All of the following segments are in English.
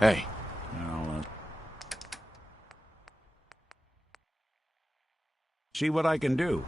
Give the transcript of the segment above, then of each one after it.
Hey, I'll see what I can do.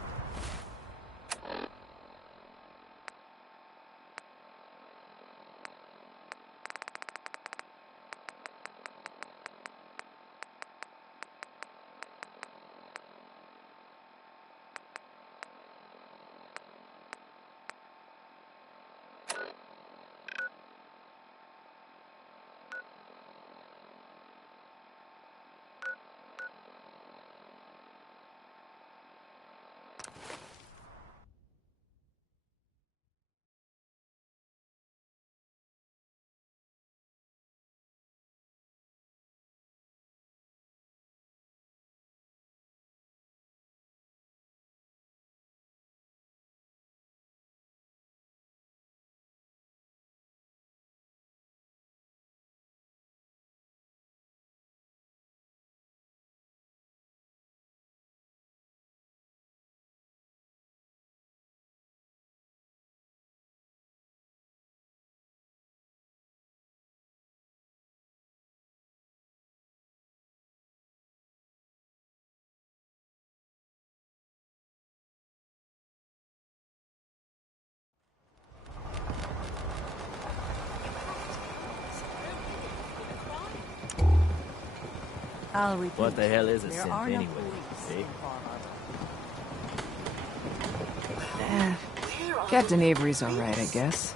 I'll repeat. What the hell is a There synth are no anyway? police See? in Far Harbor. Captain Avery's all right, I guess.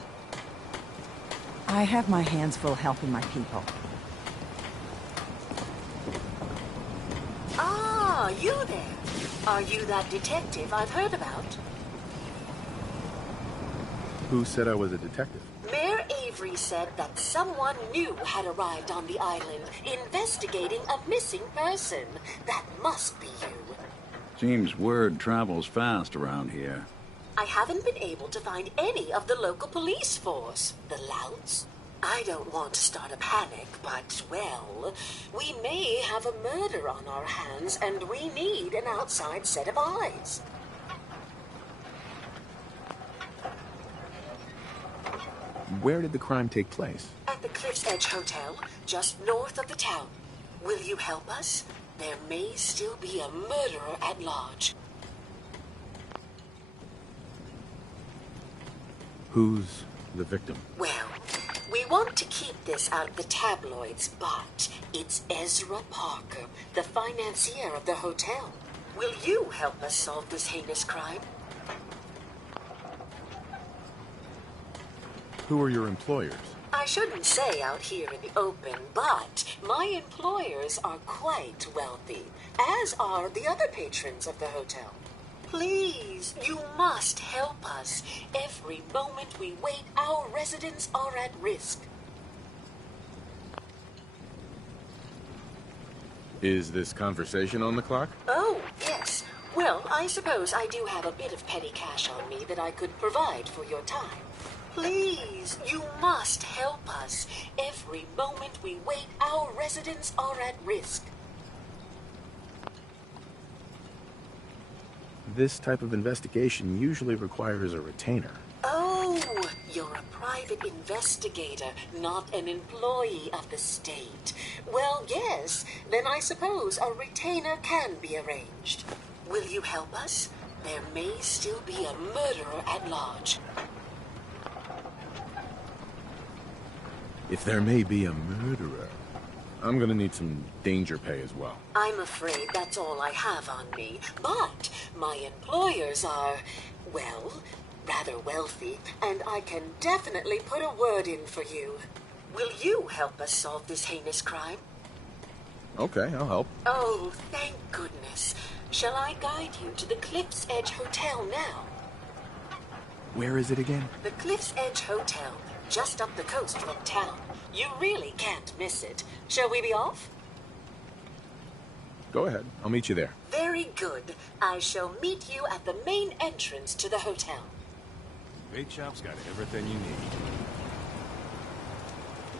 I have my hands full helping my people. Ah, you there. Are you that detective I've heard about? Who said I was a detective? Mayor Avery said that someone new had arrived on the island, investigating a missing person. That must be you. Seems word travels fast around here. I haven't been able to find any of the local police force. The louts? I don't want to start a panic, but, well, we may have a murder on our hands, and we need an outside set of eyes. Where did the crime take place? At the Cliff's Edge Hotel, just north of the town. Will you help us? There may still be a murderer at large. Who's the victim? Well, we want to keep this out of the tabloids, but it's Ezra Parker, the financier of the hotel. Will you help us solve this heinous crime? Who are your employers? I shouldn't say out here in the open, but my employers are quite wealthy, as are the other patrons of the hotel. Please, you must help us. Every moment we wait, our residents are at risk. Is this conversation on the clock? Oh, yes. Well, I suppose I do have a bit of petty cash on me that I could provide for your time. Please, you must help us. Every moment we wait, our residents are at risk. This type of investigation usually requires a retainer. Oh, you're a private investigator, not an employee of the state. Well, yes, then I suppose a retainer can be arranged. Will you help us? There may still be a murderer at large. If there may be a murderer, I'm gonna need some danger pay as well. I'm afraid that's all I have on me. But my employers are, well, rather wealthy, and I can definitely put a word in for you. Will you help us solve this heinous crime? Okay, I'll help. Oh, thank goodness. Shall I guide you to the Cliff's Edge Hotel now? Where is it again? The Cliff's Edge Hotel, just up the coast from town. You really can't miss it. Shall we be off? Go ahead. I'll meet you there. Very good. I shall meet you at the main entrance to the hotel. Bait Shop's got everything you need.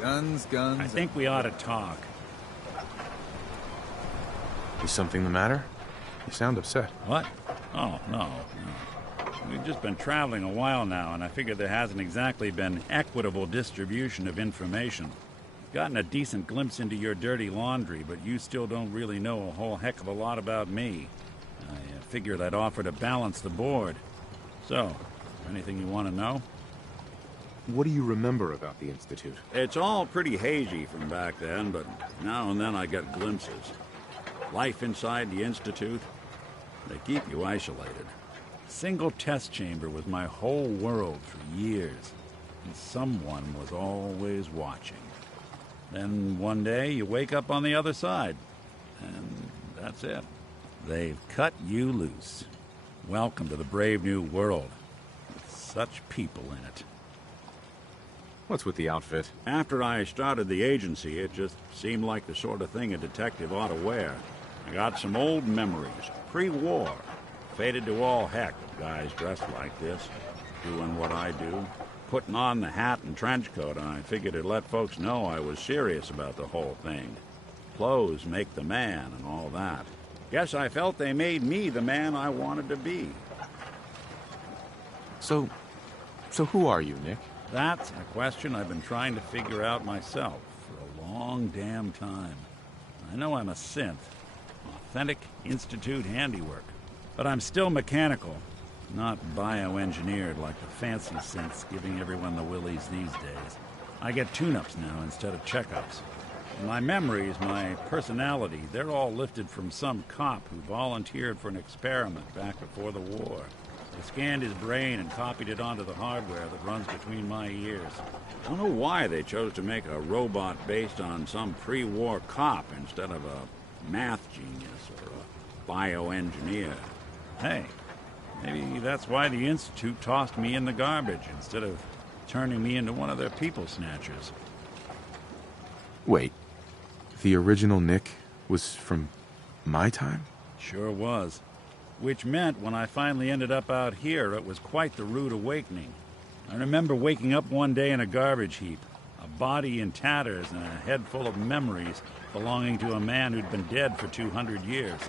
Guns, guns. I think we ought to talk. Is something the matter? You sound upset. What? Oh, no. We've just been traveling a while now, and I figure there hasn't exactly been equitable distribution of information. Gotten a decent glimpse into your dirty laundry, but you still don't really know a whole heck of a lot about me. I figured I'd offer to balance the board. So, anything you want to know? What do you remember about the Institute? It's all pretty hazy from back then, but now and then I get glimpses. Life inside the Institute, they keep you isolated. Single test chamber was my whole world for years, and someone was always watching. Then one day you wake up on the other side, and that's it. They've cut you loose. Welcome to the brave new world, with such people in it. What's with the outfit? After I started the agency, it just seemed like the sort of thing a detective ought to wear. I got some old memories, pre-war. Faded to all heck of guys dressed like this, doing what I do. Putting on the hat and trench coat, I figured it'd let folks know I was serious about the whole thing. Clothes make the man and all that. Guess I felt they made me the man I wanted to be. So who are you, Nick? That's a question I've been trying to figure out myself for a long damn time. I know I'm a synth, authentic Institute handiwork, but I'm still mechanical, not bioengineered like the fancy synths giving everyone the willies these days. I get tune-ups now instead of checkups. My memories, my personality, they're all lifted from some cop who volunteered for an experiment back before the war. They scanned his brain and copied it onto the hardware that runs between my ears. I don't know why they chose to make a robot based on some pre-war cop instead of a math genius or a bioengineer. Hey, maybe that's why the Institute tossed me in the garbage instead of turning me into one of their people snatchers. Wait, the original Nick was from my time? Sure was. Which meant when I finally ended up out here, it was quite the rude awakening. I remember waking up one day in a garbage heap, a body in tatters and a head full of memories belonging to a man who'd been dead for 200 years.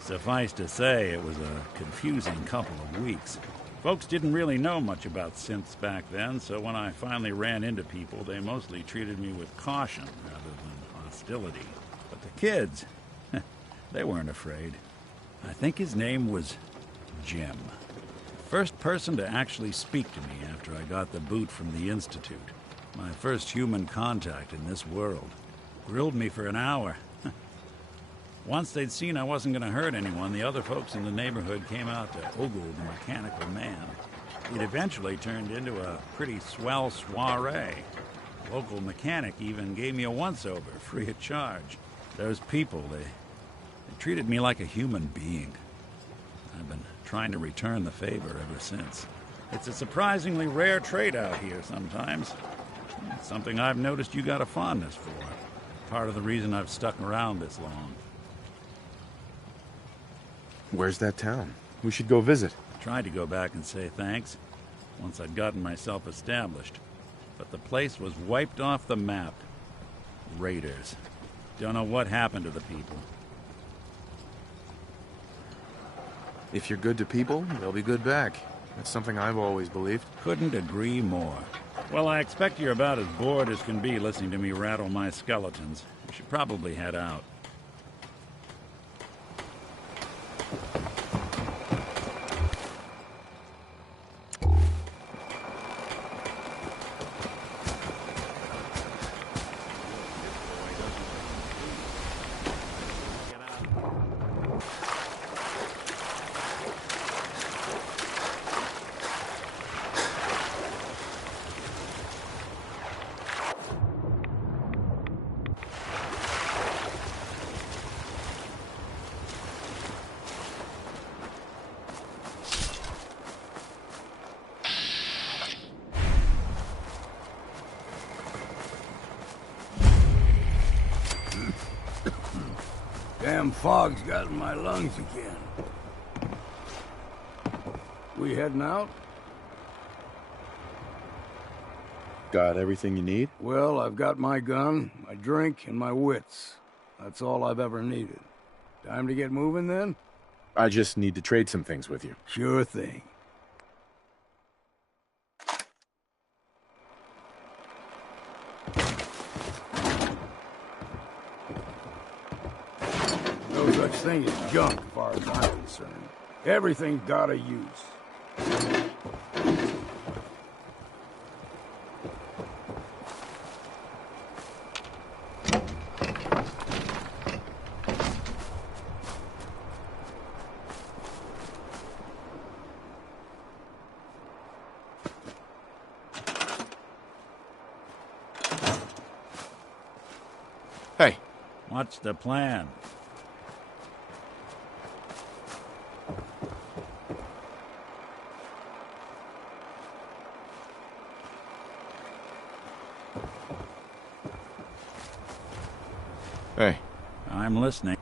Suffice to say, it was a confusing couple of weeks. Folks didn't really know much about synths back then, so when I finally ran into people, they mostly treated me with caution rather than hostility. But the kids, they weren't afraid. I think his name was Jim. The first person to actually speak to me after I got the boot from the Institute. My first human contact in this world. Grilled me for an hour. Once they'd seen I wasn't going to hurt anyone, the other folks in the neighborhood came out to ogle the mechanical man. It eventually turned into a pretty swell soiree. The local mechanic even gave me a once-over, free of charge. Those people, they treated me like a human being. I've been trying to return the favor ever since. It's a surprisingly rare trait out here sometimes. It's something I've noticed you got a fondness for. Part of the reason I've stuck around this long. Where's that town? We should go visit. Tried to go back and say thanks once I'd gotten myself established. But the place was wiped off the map. Raiders. Don't know what happened to the people. If you're good to people, they'll be good back. That's something I've always believed. Couldn't agree more. Well, I expect you're about as bored as can be listening to me rattle my skeletons. You should probably head out. Damn fog's got in my lungs again. We heading out? Got everything you need? Well, I've got my gun, my drink, and my wits. That's all I've ever needed. Time to get moving, then? I just need to trade some things with you. Sure thing. No such thing as junk, as far as I'm concerned. Everything's got a use. Hey, What's the plan? hey. I'm listening.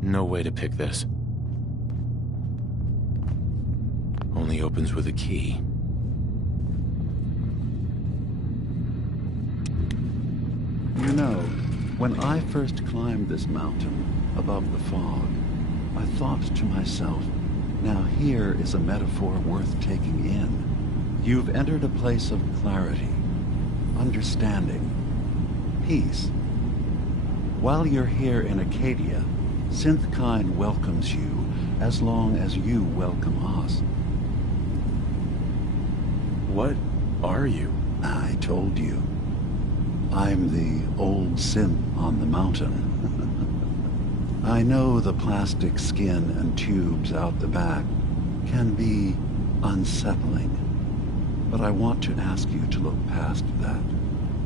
No way to pick this. Only opens with a key. You know, when I first climbed this mountain above the fog, I thought to myself, now here is a metaphor worth taking in. You've entered a place of clarity, understanding, peace. While you're here in Acadia, Synthkind welcomes you as long as you welcome us. What are you? I told you. I'm the old synth on the mountain. I know the plastic skin and tubes out the back can be unsettling, but I want to ask you to look past that.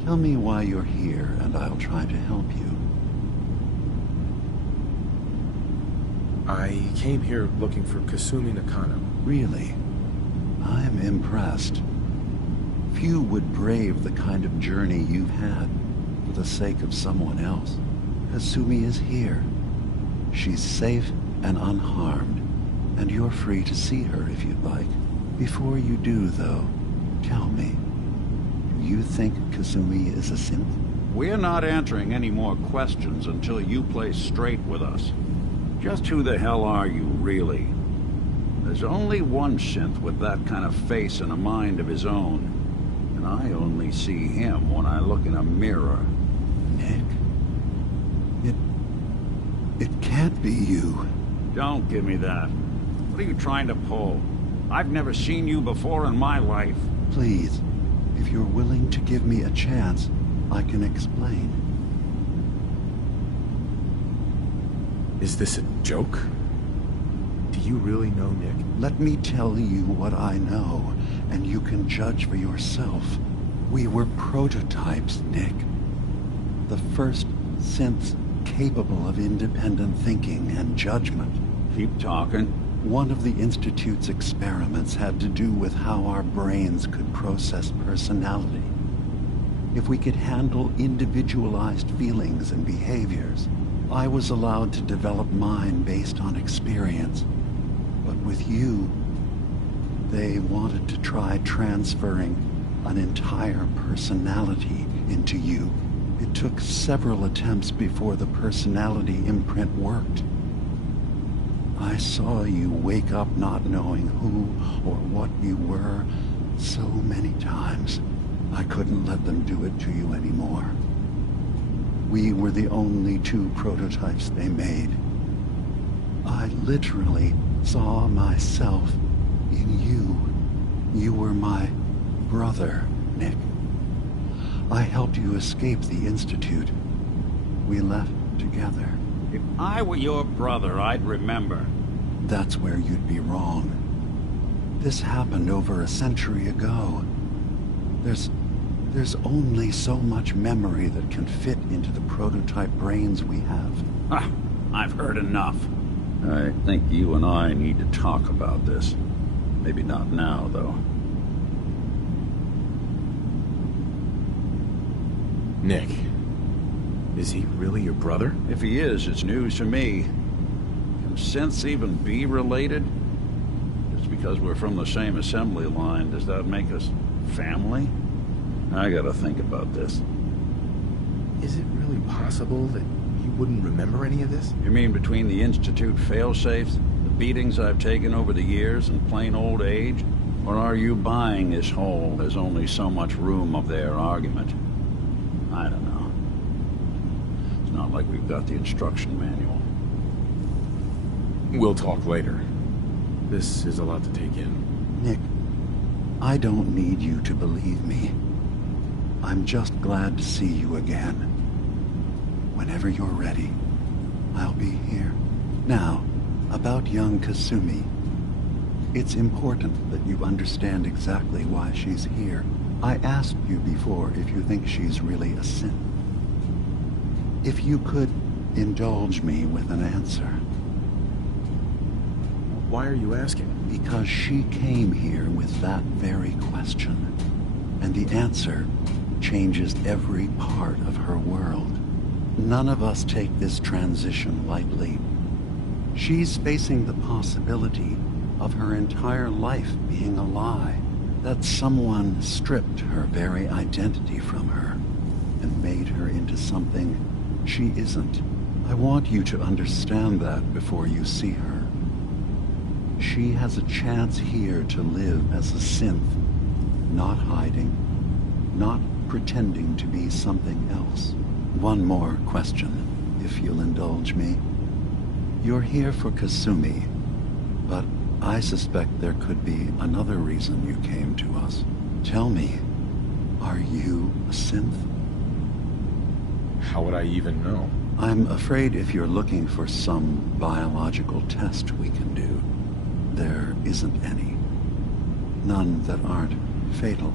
Tell me why you're here, and I'll try to help you. I came here looking for Kasumi Nakano. Really? I'm impressed. Few would brave the kind of journey you've had for the sake of someone else. Kasumi is here. She's safe and unharmed, and you're free to see her if you'd like. Before you do, though, tell me, do you think Kasumi is a synth? We're not answering any more questions until you play straight with us. Just who the hell are you, really? There's only one synth with that kind of face and a mind of his own. And I only see him when I look in a mirror. Nick? It can't be you. Don't give me that. What are you trying to pull? I've never seen you before in my life. Please, if you're willing to give me a chance, I can explain. Is this a joke? Do you really know Nick? Let me tell you what I know, and you can judge for yourself. We were prototypes, Nick. The first synths capable of independent thinking and judgment. Keep talking. One of the Institute's experiments had to do with how our brains could process personality. If we could handle individualized feelings and behaviors, I was allowed to develop mine based on experience. But with you, they wanted to try transferring an entire personality into you. It took several attempts before the personality imprint worked. I saw you wake up not knowing who or what you were so many times. I couldn't let them do it to you anymore. We were the only two prototypes they made. I literally saw myself in you. You were my brother, Nick. I helped you escape the Institute. We left together. If I were your brother, I'd remember. That's where you'd be wrong. This happened over a century ago. There's only so much memory that can fit into the prototype brains we have. Ah, I've heard enough. I think you and I need to talk about this. Maybe not now, though. Nick, is he really your brother? If he is, it's news to me. Can synths even be related? Just because we're from the same assembly line, does that make us family? I gotta think about this. Is it really possible that you wouldn't remember any of this? You mean between the Institute failsafes, the beatings I've taken over the years, and plain old age? Or are you buying this whole "there's only so much room" of their argument? I don't know. It's not like we've got the instruction manual. We'll talk later. This is a lot to take in. Nick, I don't need you to believe me. I'm just glad to see you again. Whenever you're ready, I'll be here. Now, about young Kasumi. It's important that you understand exactly why she's here. I asked you before if you think she's really a synth. If you could indulge me with an answer. Why are you asking? Because she came here with that very question. And the answer changes every part of her world. None of us take this transition lightly. She's facing the possibility of her entire life being a lie, that someone stripped her very identity from her and made her into something she isn't. I want you to understand that before you see her. She has a chance here to live as a synth, not hiding, not pretending to be something else. One more question, if you'll indulge me. You're here for Kasumi, but I suspect there could be another reason you came to us. Tell me, are you a synth? How would I even know? I'm afraid if you're looking for some biological test we can do, there isn't any. None that aren't fatal.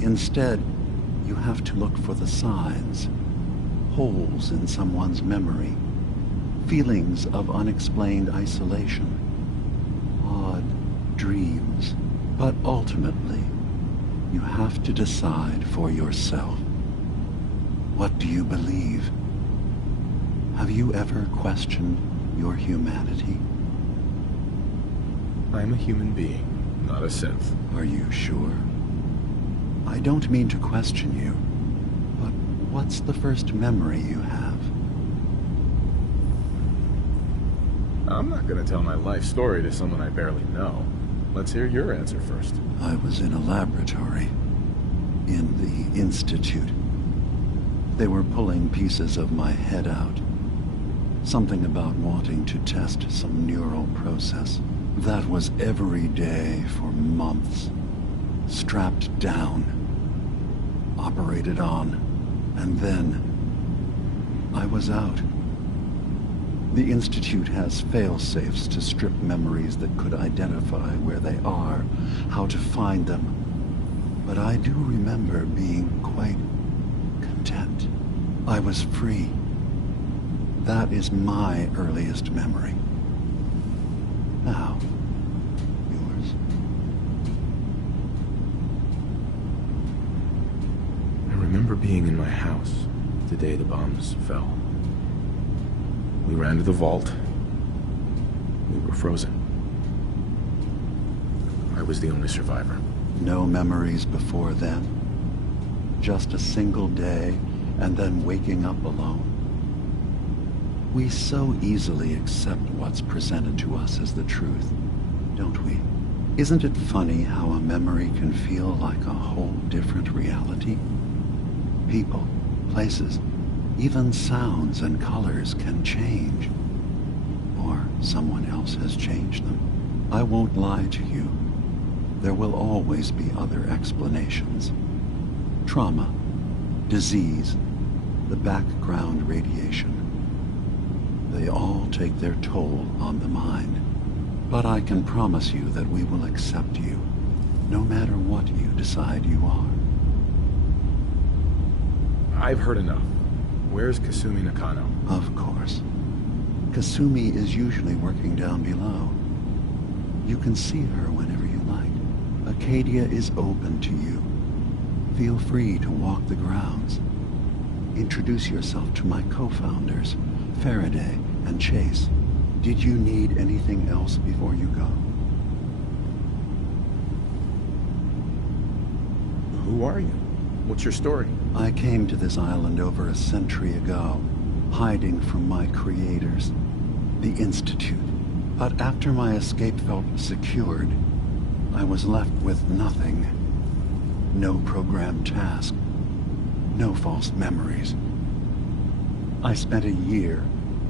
Instead, you have to look for the signs, holes in someone's memory, feelings of unexplained isolation, odd dreams. But ultimately, you have to decide for yourself. What do you believe? Have you ever questioned your humanity? I'm a human being, not a synth. Are you sure? I don't mean to question you, but what's the first memory you have? I'm not gonna tell my life story to someone I barely know. Let's hear your answer first. I was in a laboratory, in the Institute. They were pulling pieces of my head out. Something about wanting to test some neural process. That was every day for months. Strapped down, operated on, and then I was out. The Institute has fail-safes to strip memories that could identify where they are, how to find them. But I do remember being quite content. I was free. That is my earliest memory. Now, yours. I remember being in my house the day the bombs fell. We ran to the vault. We were frozen. I was the only survivor. No memories before then? Just a single day, and then waking up alone? We so easily accept what's presented to us as the truth, don't we? Isn't it funny how a memory can feel like a whole different reality? People, places, even sounds and colors can change. Or someone else has changed them. I won't lie to you. There will always be other explanations. Trauma, disease, the background radiation. They all take their toll on the mind. But I can promise you that we will accept you, no matter what you decide you are. I've heard enough. Where's Kasumi Nakano? Of course. Kasumi is usually working down below. You can see her whenever you like. Acadia is open to you. Feel free to walk the grounds. Introduce yourself to my co-founders, Faraday and Chase. Did you need anything else before you go? Who are you? What's your story? I came to this island over a century ago, hiding from my creators, the Institute. But after my escape felt secured, I was left with nothing. No programmed task. No false memories. I spent a year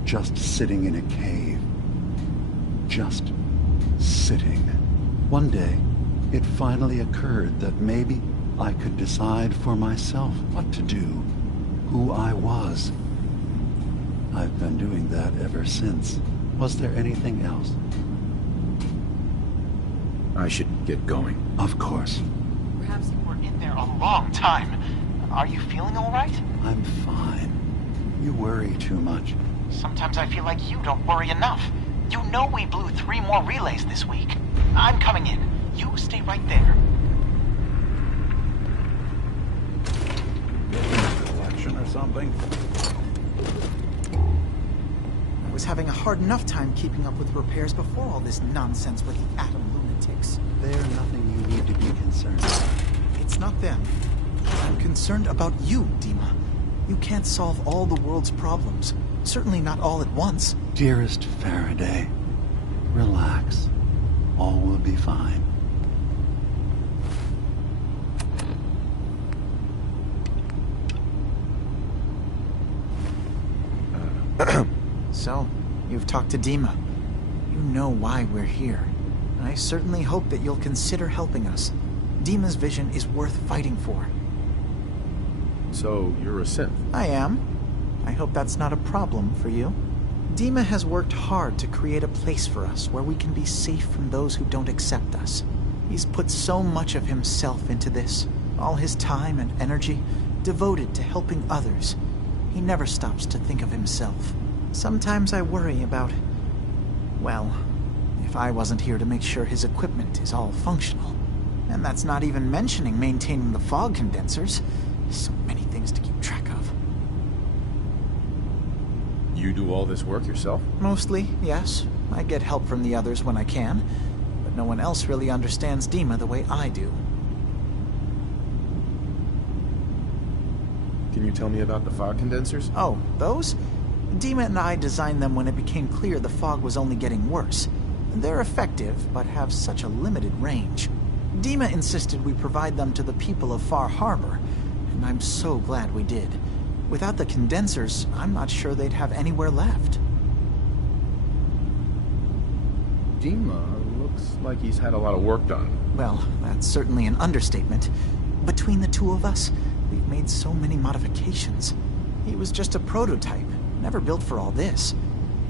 just sitting in a cave. Just sitting. One day, it finally occurred that maybe I could decide for myself what to do, who I was. I've been doing that ever since. Was there anything else? I should get going. Of course. Perhaps you were in there a long time. Are you feeling all right? I'm fine. You worry too much. Sometimes I feel like you don't worry enough. You know we blew 3 more relays this week. I'm coming in. You stay right there. Collection or something? was having a hard enough time keeping up with repairs before all this nonsense with the atom lunatics. They're nothing you need to be concerned about. It's not them. I'm concerned about you, Dima. You can't solve all the world's problems. Certainly not all at once. Dearest Faraday, relax. All will be fine. So, you've talked to Dima. You know why we're here. I certainly hope that you'll consider helping us. Dima's vision is worth fighting for. So, you're a synth? I am. I hope that's not a problem for you. Dima has worked hard to create a place for us where we can be safe from those who don't accept us. He's put so much of himself into this, all his time and energy devoted to helping others. He never stops to think of himself. Sometimes I worry about, well, if I wasn't here to make sure his equipment is all functional. And that's not even mentioning maintaining the fog condensers. So many things to keep track of. You do all this work yourself? Mostly, yes. I get help from the others when I can, but no one else really understands Dima the way I do. Can you tell me about the fog condensers? Oh, those? Dima and I designed them when it became clear the fog was only getting worse. They're effective, but have such a limited range. Dima insisted we provide them to the people of Far Harbor, and I'm so glad we did. Without the condensers, I'm not sure they'd have anywhere left. Dima looks like he's had a lot of work done. Well, that's certainly an understatement. Between the two of us, we've made so many modifications. He was just a prototype, never built for all this.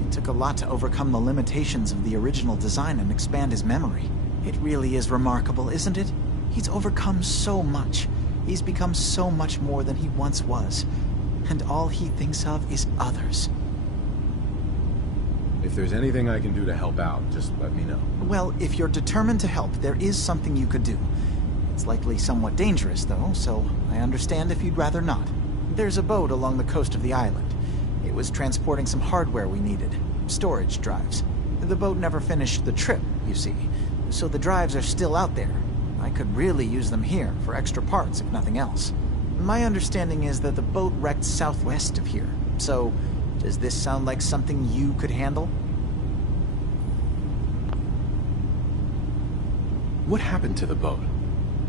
It took a lot to overcome the limitations of the original design and expand his memory. It really is remarkable, isn't it? He's overcome so much. He's become so much more than he once was. And all he thinks of is others. If there's anything I can do to help out, just let me know. Well, if you're determined to help, there is something you could do. It's likely somewhat dangerous, though, so I understand if you'd rather not. There's a boat along the coast of the island. It was transporting some hardware we needed. Storage drives. The boat never finished the trip, you see, so the drives are still out there. I could really use them here for extra parts, if nothing else. My understanding is that the boat wrecked southwest of here, so does this sound like something you could handle? What happened to the boat?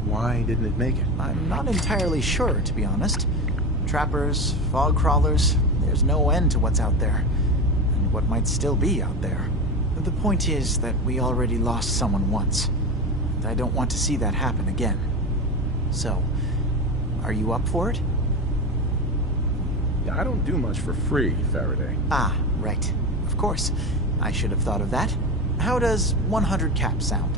Why didn't it make it? I'm not entirely sure, to be honest. Trappers, fog crawlers, there's no end to what's out there, and what might still be out there. The point is that we already lost someone once, and I don't want to see that happen again. So, are you up for it? Yeah, I don't do much for free, Faraday. Ah, right. Of course. I should have thought of that. How does 100 caps sound?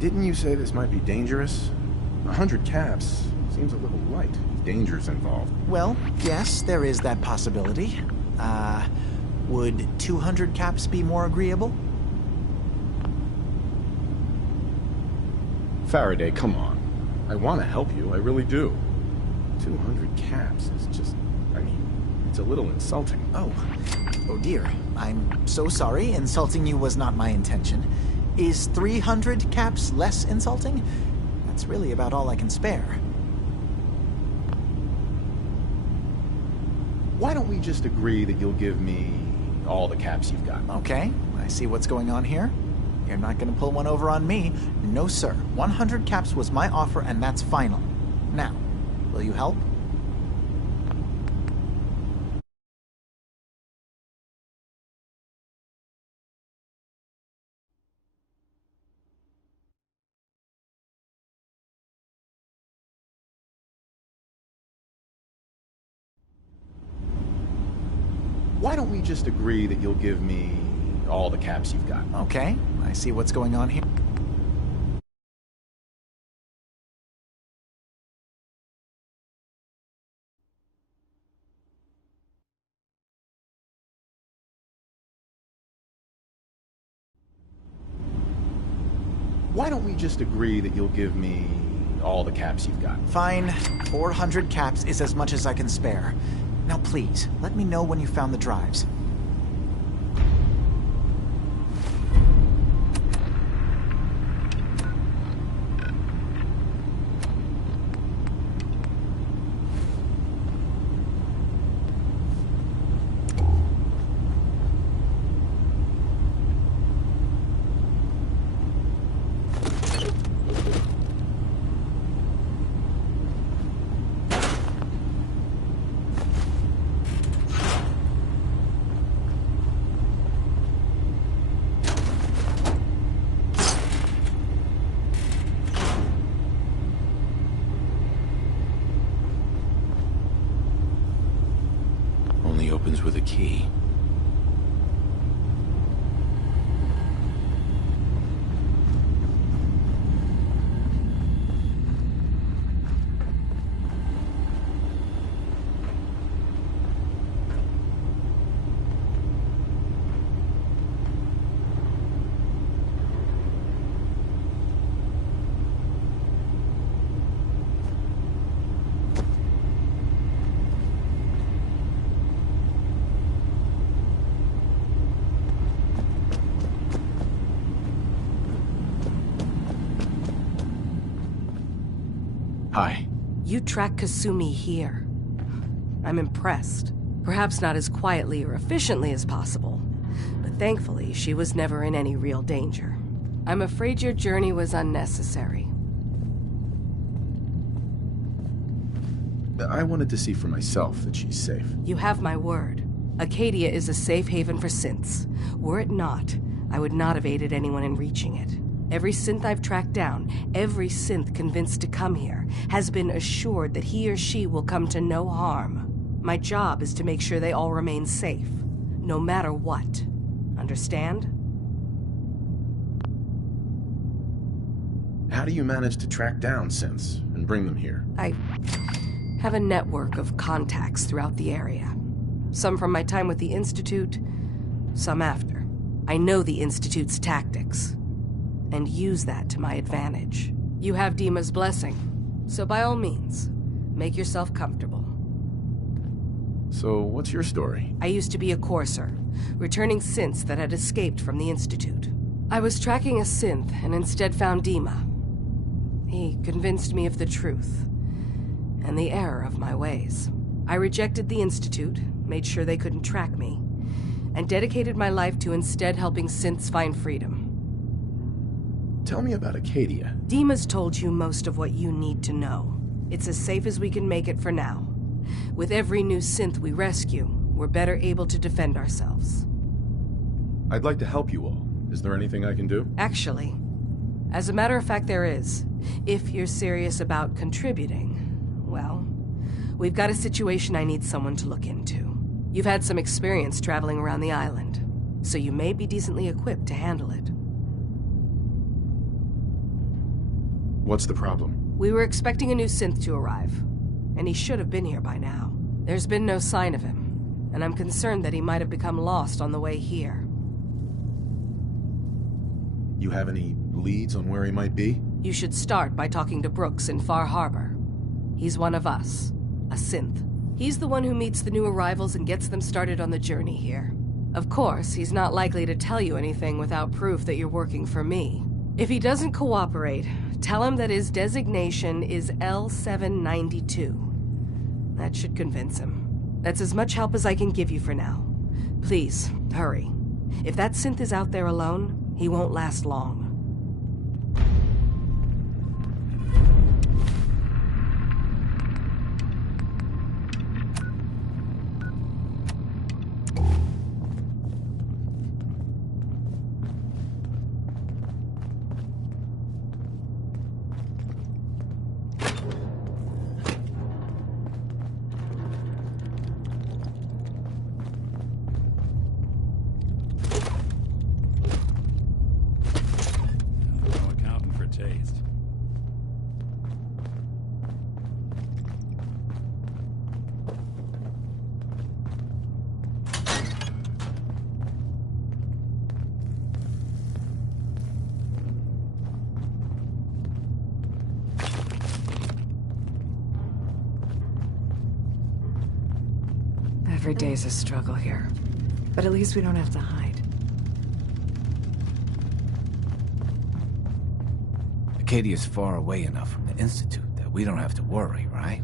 Didn't you say this might be dangerous? 100 caps seems a little light. Danger's involved. Well, yes, there is that possibility. Would 200 caps be more agreeable? Faraday, come on. I want to help you, I really do. 200 caps is just, I mean, it's a little insulting. Oh dear. I'm so sorry. Insulting you was not my intention. Is 300 caps less insulting? That's really about all I can spare. Why don't we just agree that you'll give me all the caps you've got? Okay, I see what's going on here. You're not going to pull one over on me. No, sir. 100 caps was my offer, and that's final. Now, will you help? Why don't we just agree that you'll give me all the caps you've got? Okay, I see what's going on here. Why don't we just agree that you'll give me all the caps you've got? Fine. 400 caps is as much as I can spare. Now please, let me know when you found the drives. Only opens with a key. Hi. You track Kasumi here. I'm impressed. Perhaps not as quietly or efficiently as possible, but thankfully she was never in any real danger. I'm afraid your journey was unnecessary. I wanted to see for myself that she's safe. You have my word. Acadia is a safe haven for synths. Were it not, I would not have aided anyone in reaching it. Every synth I've tracked down, every synth convinced to come here, has been assured that he or she will come to no harm. My job is to make sure they all remain safe, no matter what. Understand? How do you manage to track down synths and bring them here? I have a network of contacts throughout the area. Some from my time with the Institute, some after. I know the Institute's tactics, and use that to my advantage. You have Dima's blessing, so by all means, make yourself comfortable. So, what's your story? I used to be a courser, returning synths that had escaped from the Institute. I was tracking a synth and instead found Dima. He convinced me of the truth, and the error of my ways. I rejected the Institute, made sure they couldn't track me, and dedicated my life to instead helping synths find freedom. Tell me about Acadia. Dima's told you most of what you need to know. It's as safe as we can make it for now. With every new synth we rescue, we're better able to defend ourselves. I'd like to help you all. Is there anything I can do? Actually, as a matter of fact, there is. If you're serious about contributing, well, we've got a situation I need someone to look into. You've had some experience traveling around the island, so you may be decently equipped to handle it. What's the problem? We were expecting a new synth to arrive, and he should have been here by now. There's been no sign of him, and I'm concerned that he might have become lost on the way here. You have any leads on where he might be? You should start by talking to Brooks in Far Harbor. He's one of us, a synth. He's the one who meets the new arrivals and gets them started on the journey here. Of course, he's not likely to tell you anything without proof that you're working for me. If he doesn't cooperate, tell him that his designation is L792. That should convince him. That's as much help as I can give you for now. Please, hurry. If that synth is out there alone, he won't last long. Every day's a struggle here. But at least we don't have to hide. Acadia's far away enough from the Institute that we don't have to worry, right?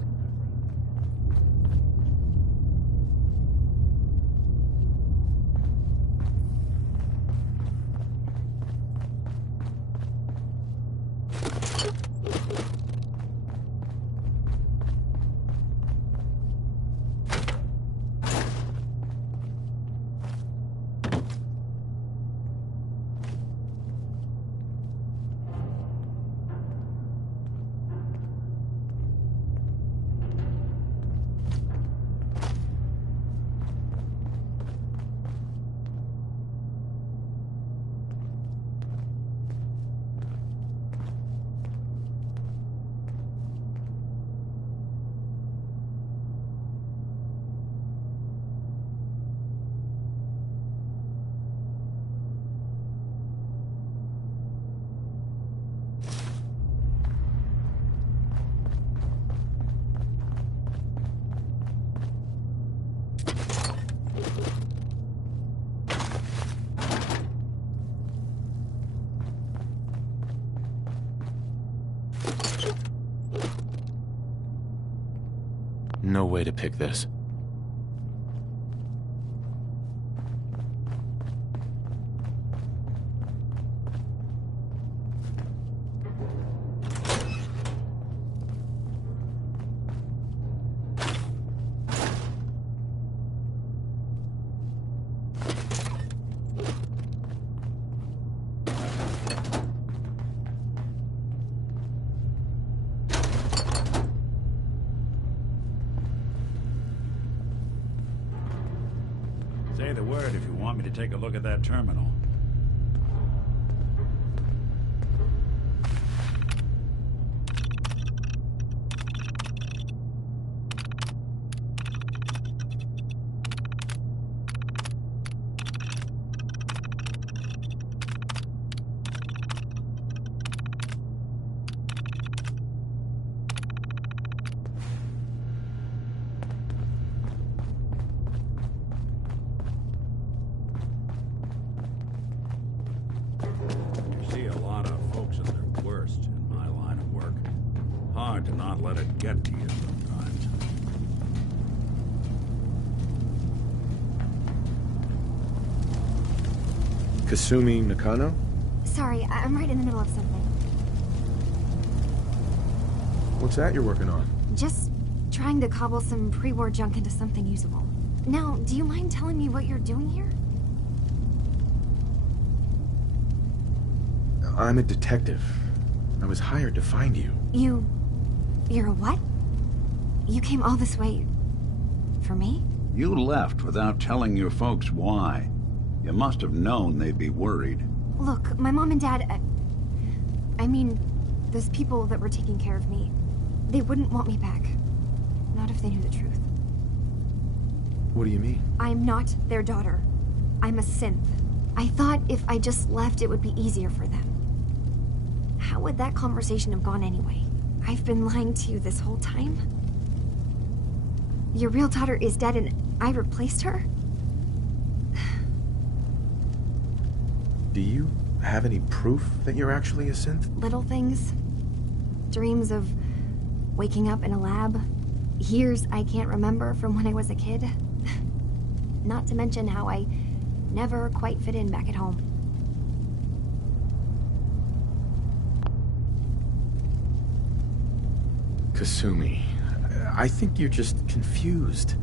No way to pick this. Say the word if you want me to take a look at that terminal. Hard to not let it get to you sometimes. Kasumi Nakano? Sorry, I'm right in the middle of something. What's that you're working on? Just trying to cobble some pre-war junk into something usable. Now, do you mind telling me what you're doing here? I'm a detective. I was hired to find you. You're a what? You came all this way... for me? You left without telling your folks why. You must have known they'd be worried. Look, my mom and dad... I mean, those people that were taking care of me, they wouldn't want me back. Not if they knew the truth. What do you mean? I'm not their daughter. I'm a synth. I thought if I just left, it would be easier for them. How would that conversation have gone anyway? I've been lying to you this whole time? Your real daughter is dead and I replaced her? Do you have any proof that you're actually a synth? Little things. Dreams of waking up in a lab. Years I can't remember from when I was a kid. Not to mention how I never quite fit in back at home. Kasumi, I think you're just confused.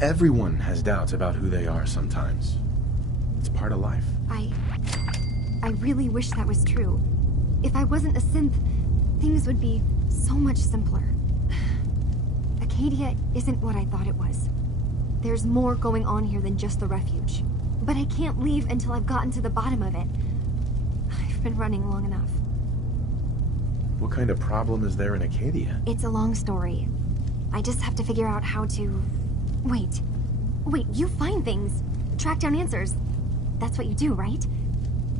Everyone has doubts about who they are sometimes. It's part of life. I really wish that was true. If I wasn't a synth, things would be so much simpler. Acadia isn't what I thought it was. There's more going on here than just the refuge. But I can't leave until I've gotten to the bottom of it. I've been running long enough. What kind of problem is there in Acadia? It's a long story. I just have to figure out how to... Wait, you find things. Track down answers. That's what you do, right?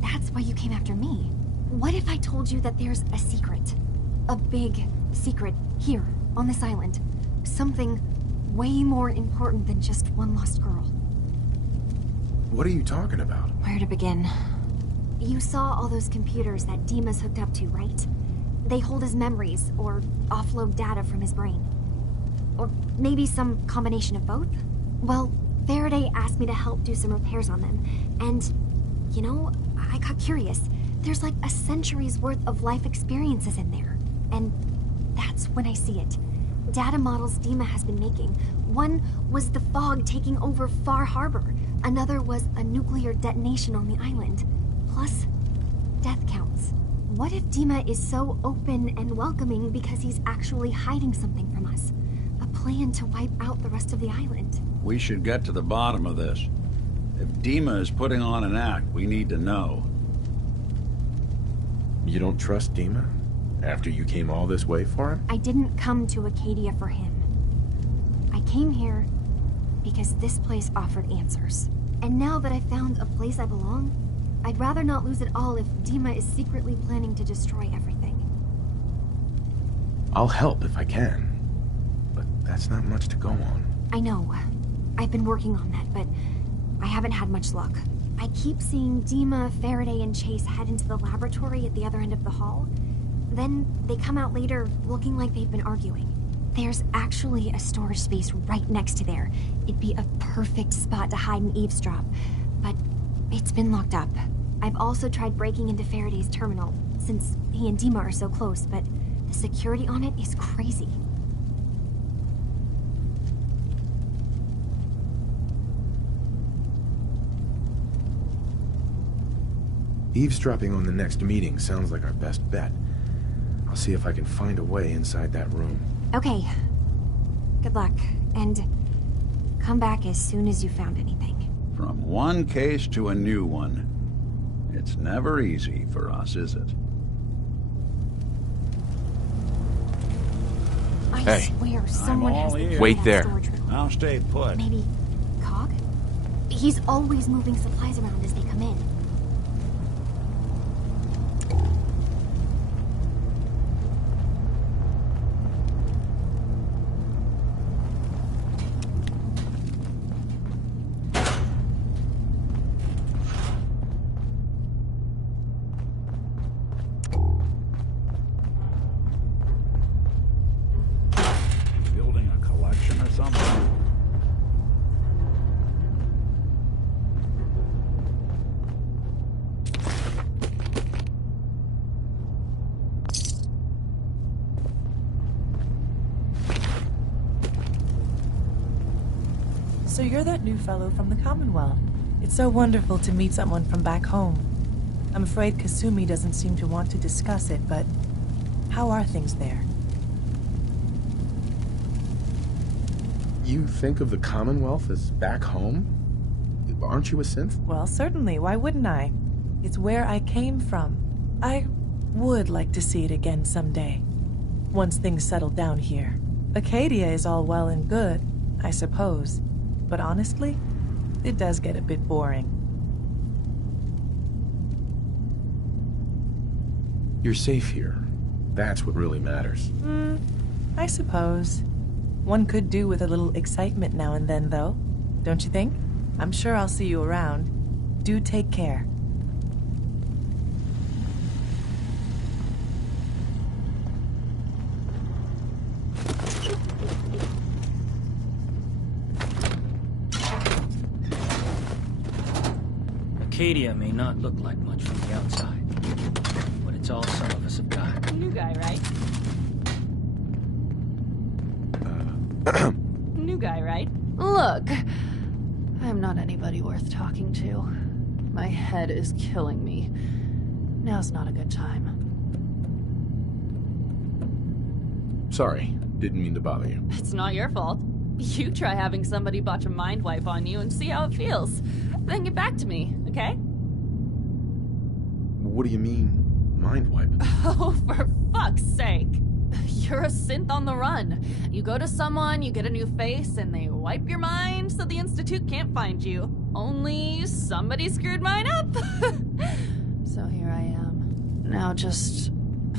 That's why you came after me. What if I told you that there's a secret? A big secret here, on this island. Something way more important than just one lost girl. What are you talking about? Where to begin? You saw all those computers that Dima's hooked up to, right? They hold his memories, or offload data from his brain. Or maybe some combination of both? Well, Faraday asked me to help do some repairs on them, and, you know, I got curious. There's like a century's worth of life experiences in there, and that's when I see it. Data models Dima has been making. One was the fog taking over Far Harbor. Another was a nuclear detonation on the island. Plus, death counts. What if Dima is so open and welcoming because he's actually hiding something from us? A plan to wipe out the rest of the island. We should get to the bottom of this. If Dima is putting on an act, we need to know. You don't trust Dima? After you came all this way for him? I didn't come to Acadia for him. I came here because this place offered answers. And now that I've found a place I belong, I'd rather not lose it all if Dima is secretly planning to destroy everything. I'll help if I can. But that's not much to go on. I know. I've been working on that, but I haven't had much luck. I keep seeing Dima, Faraday, and Chase head into the laboratory at the other end of the hall. Then they come out later looking like they've been arguing. There's actually a storage space right next to there. It'd be a perfect spot to hide and eavesdrop, but it's been locked up. I've also tried breaking into Faraday's terminal, since he and Dima are so close, but the security on it is crazy. Eavesdropping on the next meeting sounds like our best bet. I'll see if I can find a way inside that room. Okay. Good luck, and come back as soon as you found anything. From one case to a new one. It's never easy for us, is it? I swear someone has the key Wait to that there. storage room. I'll stay put. Maybe Cog? He's always moving supplies around as they come in. Building a collection or something? So you're that new fellow from the Commonwealth. It's so wonderful to meet someone from back home. I'm afraid Kasumi doesn't seem to want to discuss it, but how are things there? You think of the Commonwealth as back home? Aren't you a synth? Well, certainly. Why wouldn't I? It's where I came from. I would like to see it again someday. Once things settle down here. Acadia is all well and good, I suppose. But honestly, it does get a bit boring. You're safe here. That's what really matters. I suppose. One could do with a little excitement now and then, though. Don't you think? I'm sure I'll see you around. Do take care. Acadia may not look like much from the outside, but it's all some of us have got. New guy, right? New guy, right? Look, I'm not anybody worth talking to. My head is killing me. Now's not a good time. Sorry, didn't mean to bother you. It's not your fault. You try having somebody botch a mind wipe on you and see how it feels. Then get back to me, okay? What do you mean, mind wipe? Oh, for fuck's sake. You're a synth on the run. You go to someone, you get a new face, and they wipe your mind so the Institute can't find you. Only somebody screwed mine up. So here I am. Now just,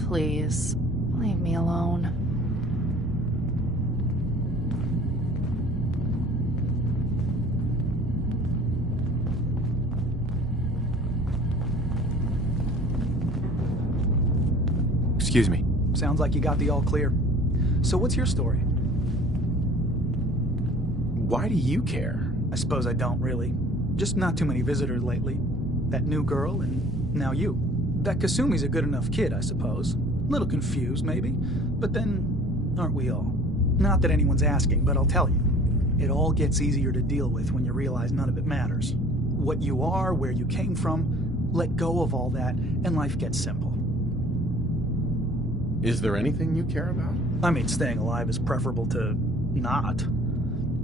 please, leave me alone. Excuse me. Sounds like you got the all clear. So what's your story? Why do you care? I suppose I don't really. Just not too many visitors lately. That new girl, and now you. That Kasumi's a good enough kid, I suppose. Little confused, maybe. But then, aren't we all? Not that anyone's asking, but I'll tell you. It all gets easier to deal with when you realize none of it matters. What you are, where you came from, let go of all that, and life gets simple. Is there anything you care about? I mean, staying alive is preferable to not.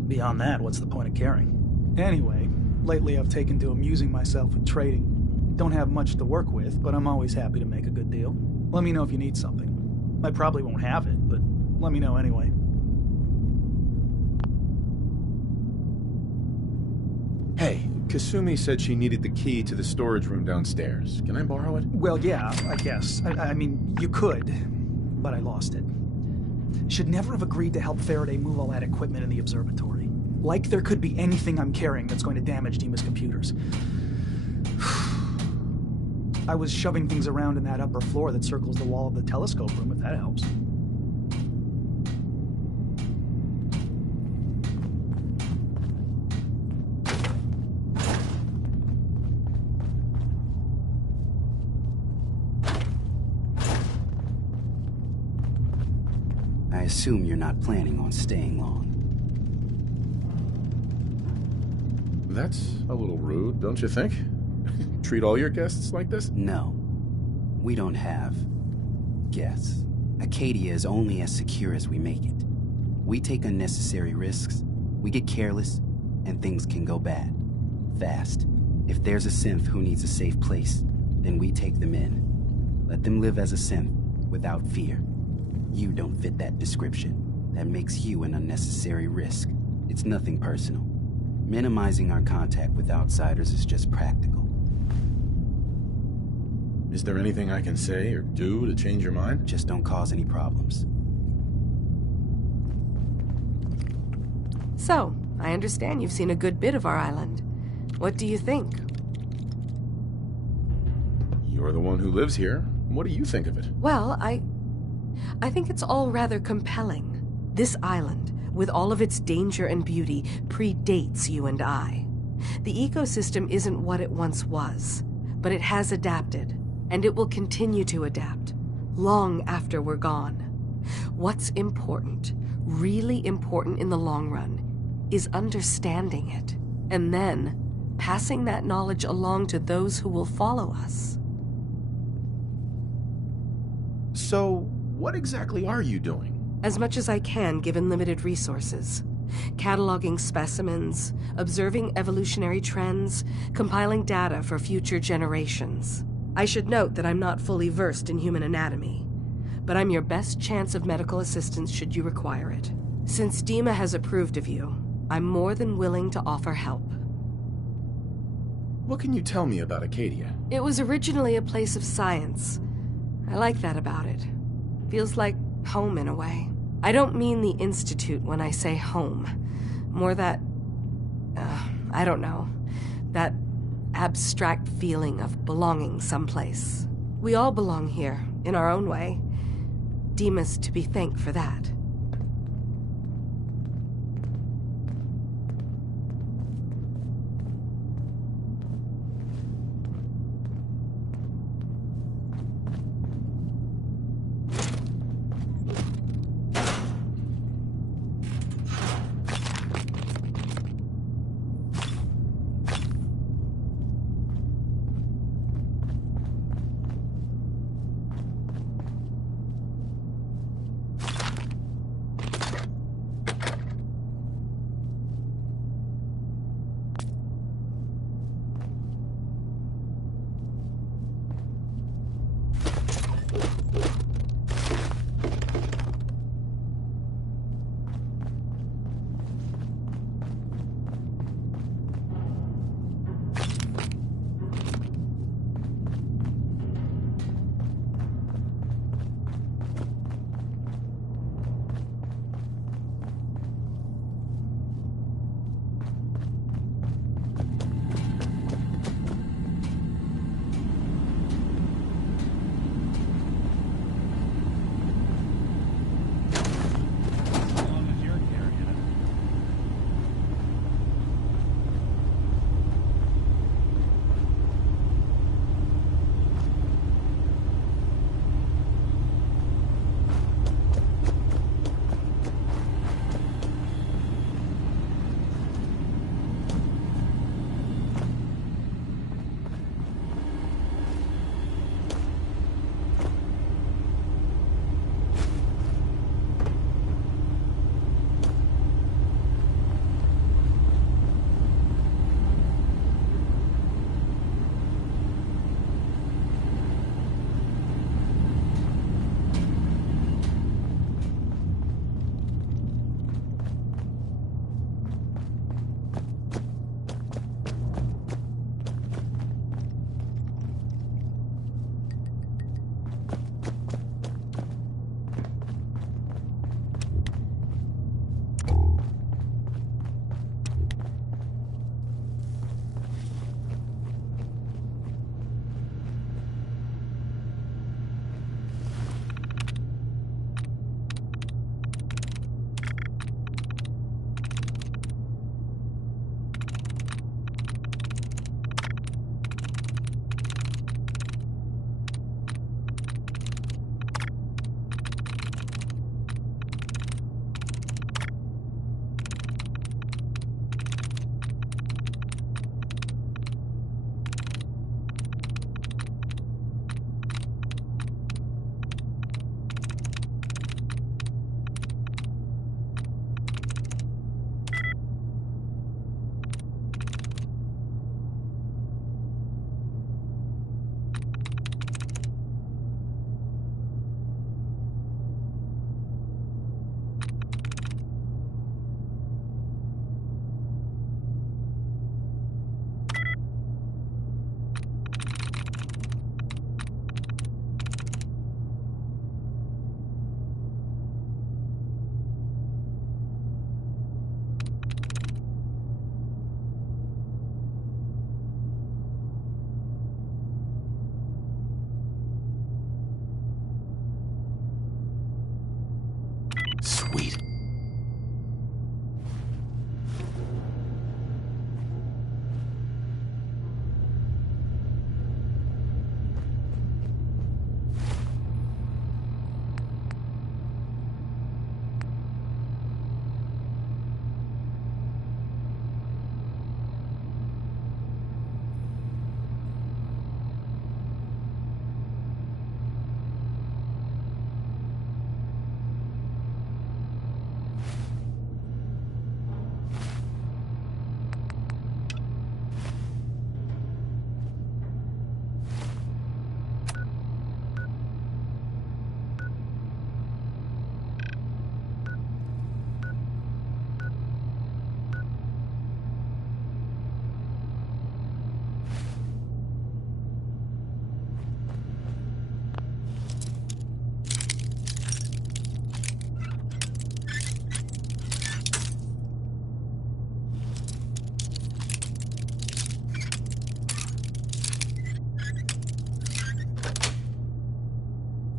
Beyond that, what's the point of caring? Anyway, lately I've taken to amusing myself with trading. Don't have much to work with, but I'm always happy to make a good deal. Let me know if you need something. I probably won't have it, but let me know anyway. Hey, Kasumi said she needed the key to the storage room downstairs. Can I borrow it? Well, yeah, I guess. I mean, you could, but I lost it. Should never have agreed to help Faraday move all that equipment in the observatory. Like there could be anything I'm carrying that's going to damage Dima's computers. I was shoving things around in that upper floor that circles the wall of the telescope room, if that helps. I assume you're not planning on staying long. That's a little rude, don't you think? Treat all your guests like this? No. We don't have guests. Acadia is only as secure as we make it. We take unnecessary risks, we get careless, and things can go bad. Fast. If there's a synth who needs a safe place, then we take them in. Let them live as a synth, without fear. You don't fit that description. That makes you an unnecessary risk. It's nothing personal. Minimizing our contact with outsiders is just practical. Is there anything I can say or do to change your mind? Just don't cause any problems. So, I understand you've seen a good bit of our island. What do you think? You're the one who lives here. What do you think of it? Well, I think it's all rather compelling. This island, with all of its danger and beauty, predates you and I. The ecosystem isn't what it once was, but it has adapted, and it will continue to adapt, long after we're gone. What's important, really important in the long run, is understanding it, and then passing that knowledge along to those who will follow us. So, what exactly are you doing? As much as I can, given limited resources. Cataloging specimens, observing evolutionary trends, compiling data for future generations. I should note that I'm not fully versed in human anatomy, but I'm your best chance of medical assistance should you require it. Since Dima has approved of you, I'm more than willing to offer help. What can you tell me about Acadia? It was originally a place of science. I like that about it. Feels like home in a way. I don't mean the Institute when I say home. More that, I don't know, that abstract feeling of belonging someplace. We all belong here, in our own way. Dima's to be thanked for that.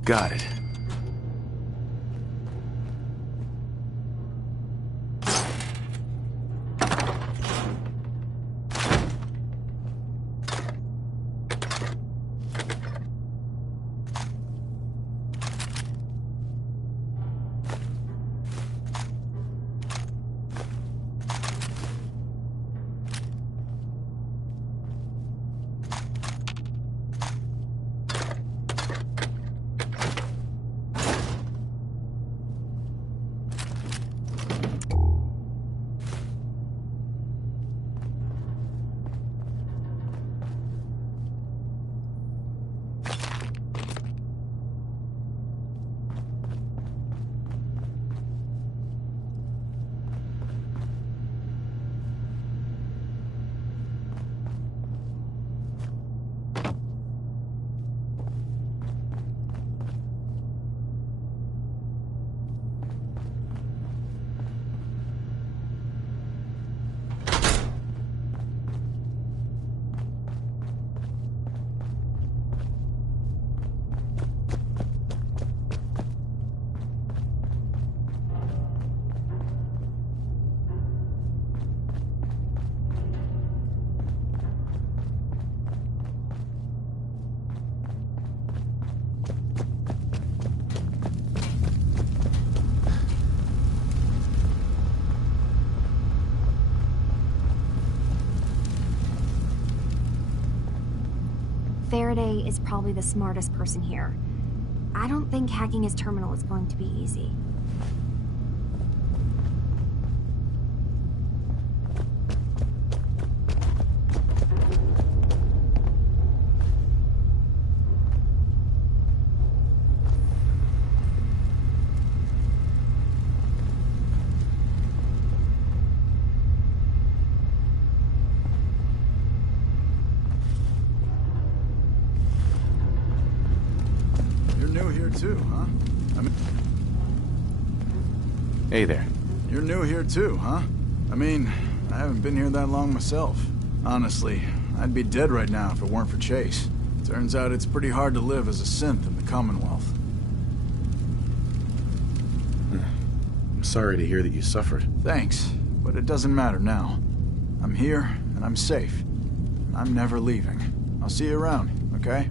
Got it. Faraday is probably the smartest person here. I don't think hacking his terminal is going to be easy. Too, huh? Hey there. You're new here too, huh? I mean, I haven't been here that long myself. Honestly, I'd be dead right now if it weren't for Chase. Turns out it's pretty hard to live as a synth in the Commonwealth. I'm sorry to hear that you suffered. Thanks, but it doesn't matter now. I'm here, and I'm safe. And I'm never leaving. I'll see you around, okay?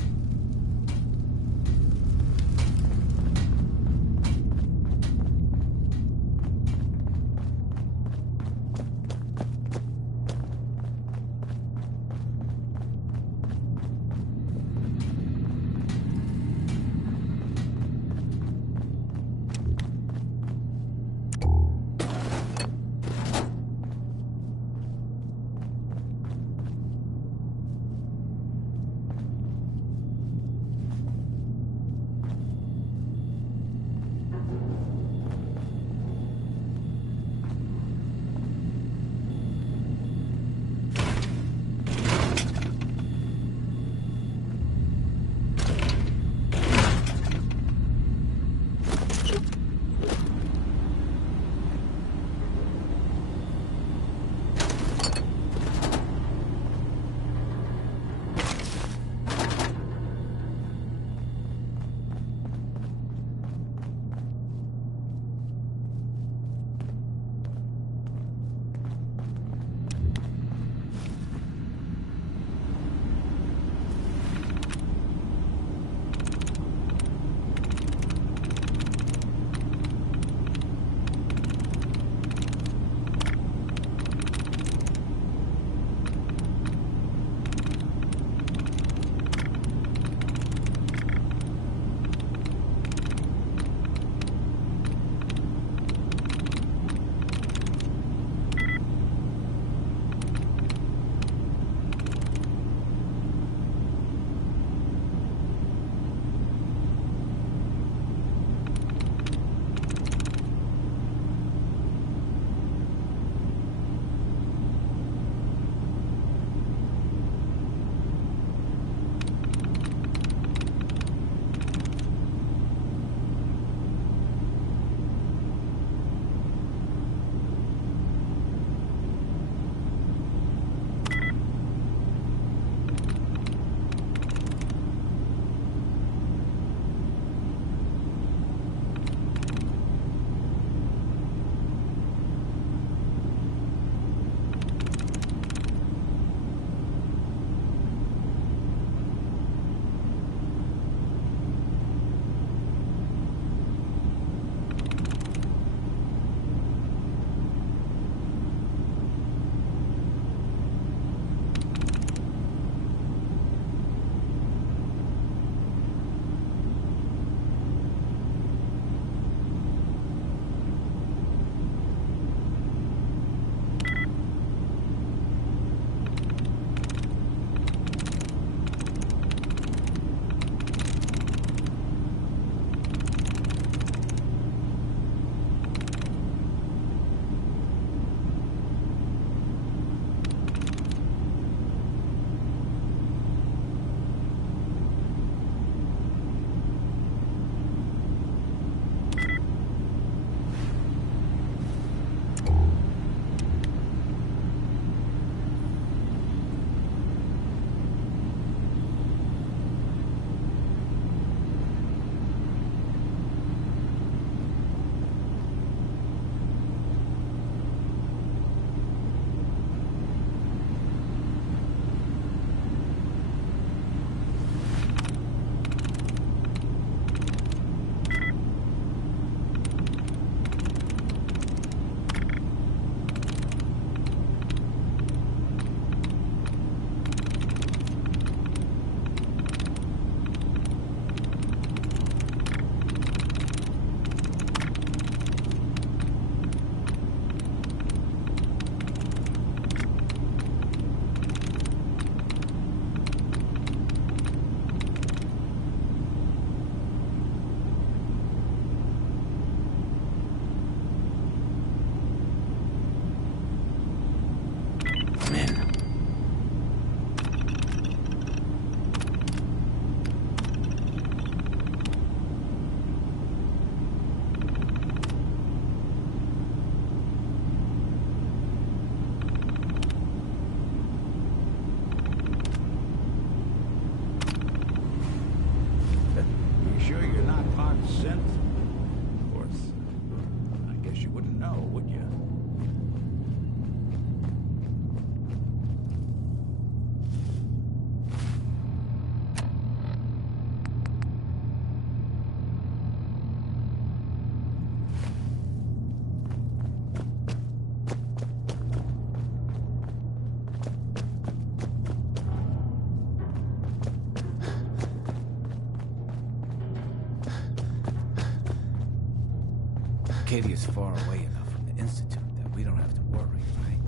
Acadia's far away enough from the Institute that we don't have to worry, right?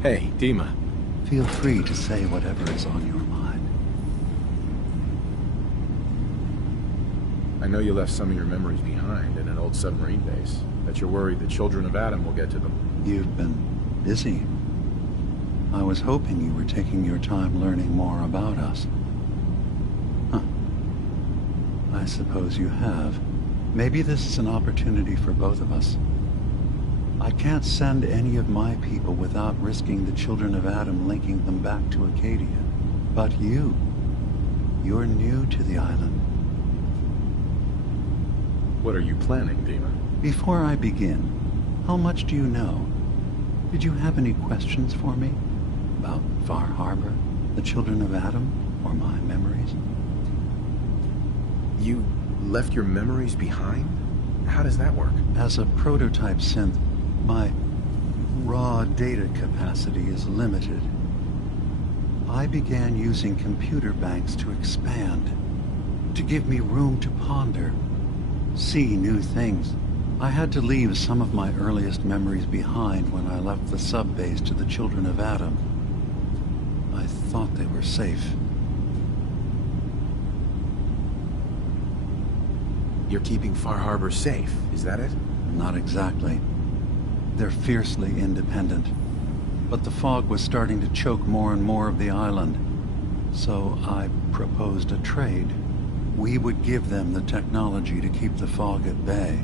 Hey, Dima. Feel free to say whatever is on your mind. I know you left some of your memories behind in an old submarine base. Bet you're worried the Children of Adam will get to them. You've been busy. I was hoping you were taking your time learning more about us. Huh. I suppose you have. Maybe this is an opportunity for both of us. I can't send any of my people without risking the Children of Adam linking them back to Acadia. But you're new to the island. What are you planning, Dima? Before I begin, how much do you know? Did you have any questions for me? About Far Harbor, the Children of Adam, or my memories? You left your memories behind? How does that work? As a prototype synth, my raw data capacity is limited. I began using computer banks to expand, to give me room to ponder, see new things. I had to leave some of my earliest memories behind when I left the sub-base to the Children of Adam. I thought they were safe. You're keeping Far Harbor safe, is that it? Not exactly. They're fiercely independent. But the fog was starting to choke more and more of the island. So I proposed a trade. We would give them the technology to keep the fog at bay,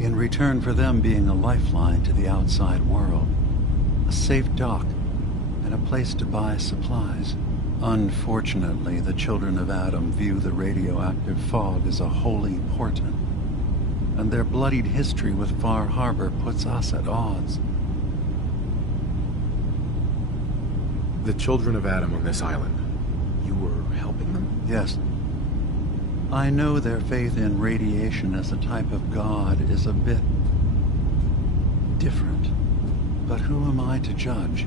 in return for them being a lifeline to the outside world. A safe dock, and a place to buy supplies. Unfortunately, the Children of Adam view the radioactive fog as a holy portent, and their bloodied history with Far Harbor puts us at odds. The Children of Adam on this island, you were helping them? Yes. I know their faith in radiation as a type of god is a bit different. But who am I to judge?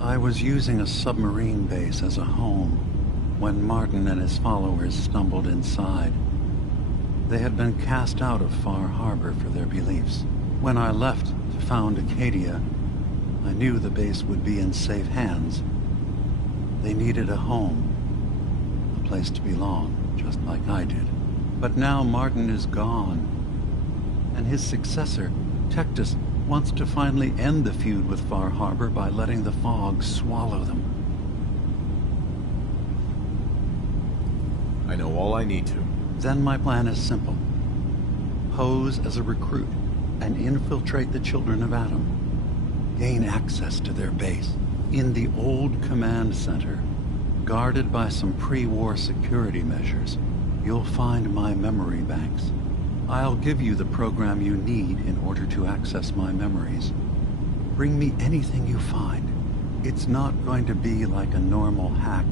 I was using a submarine base as a home when Martin and his followers stumbled inside. They had been cast out of Far Harbor for their beliefs. When I left to found Acadia, I knew the base would be in safe hands. They needed a home, a place to belong, just like I did. But now Martin is gone, and his successor, Tectus, wants to finally end the feud with Far Harbor by letting the fog swallow them. I know all I need to. Then my plan is simple. Pose as a recruit and infiltrate the Children of Adam. Gain access to their base in the old command center. Guarded by some pre-war security measures, you'll find my memory banks. I'll give you the program you need in order to access my memories. Bring me anything you find. It's not going to be like a normal hack.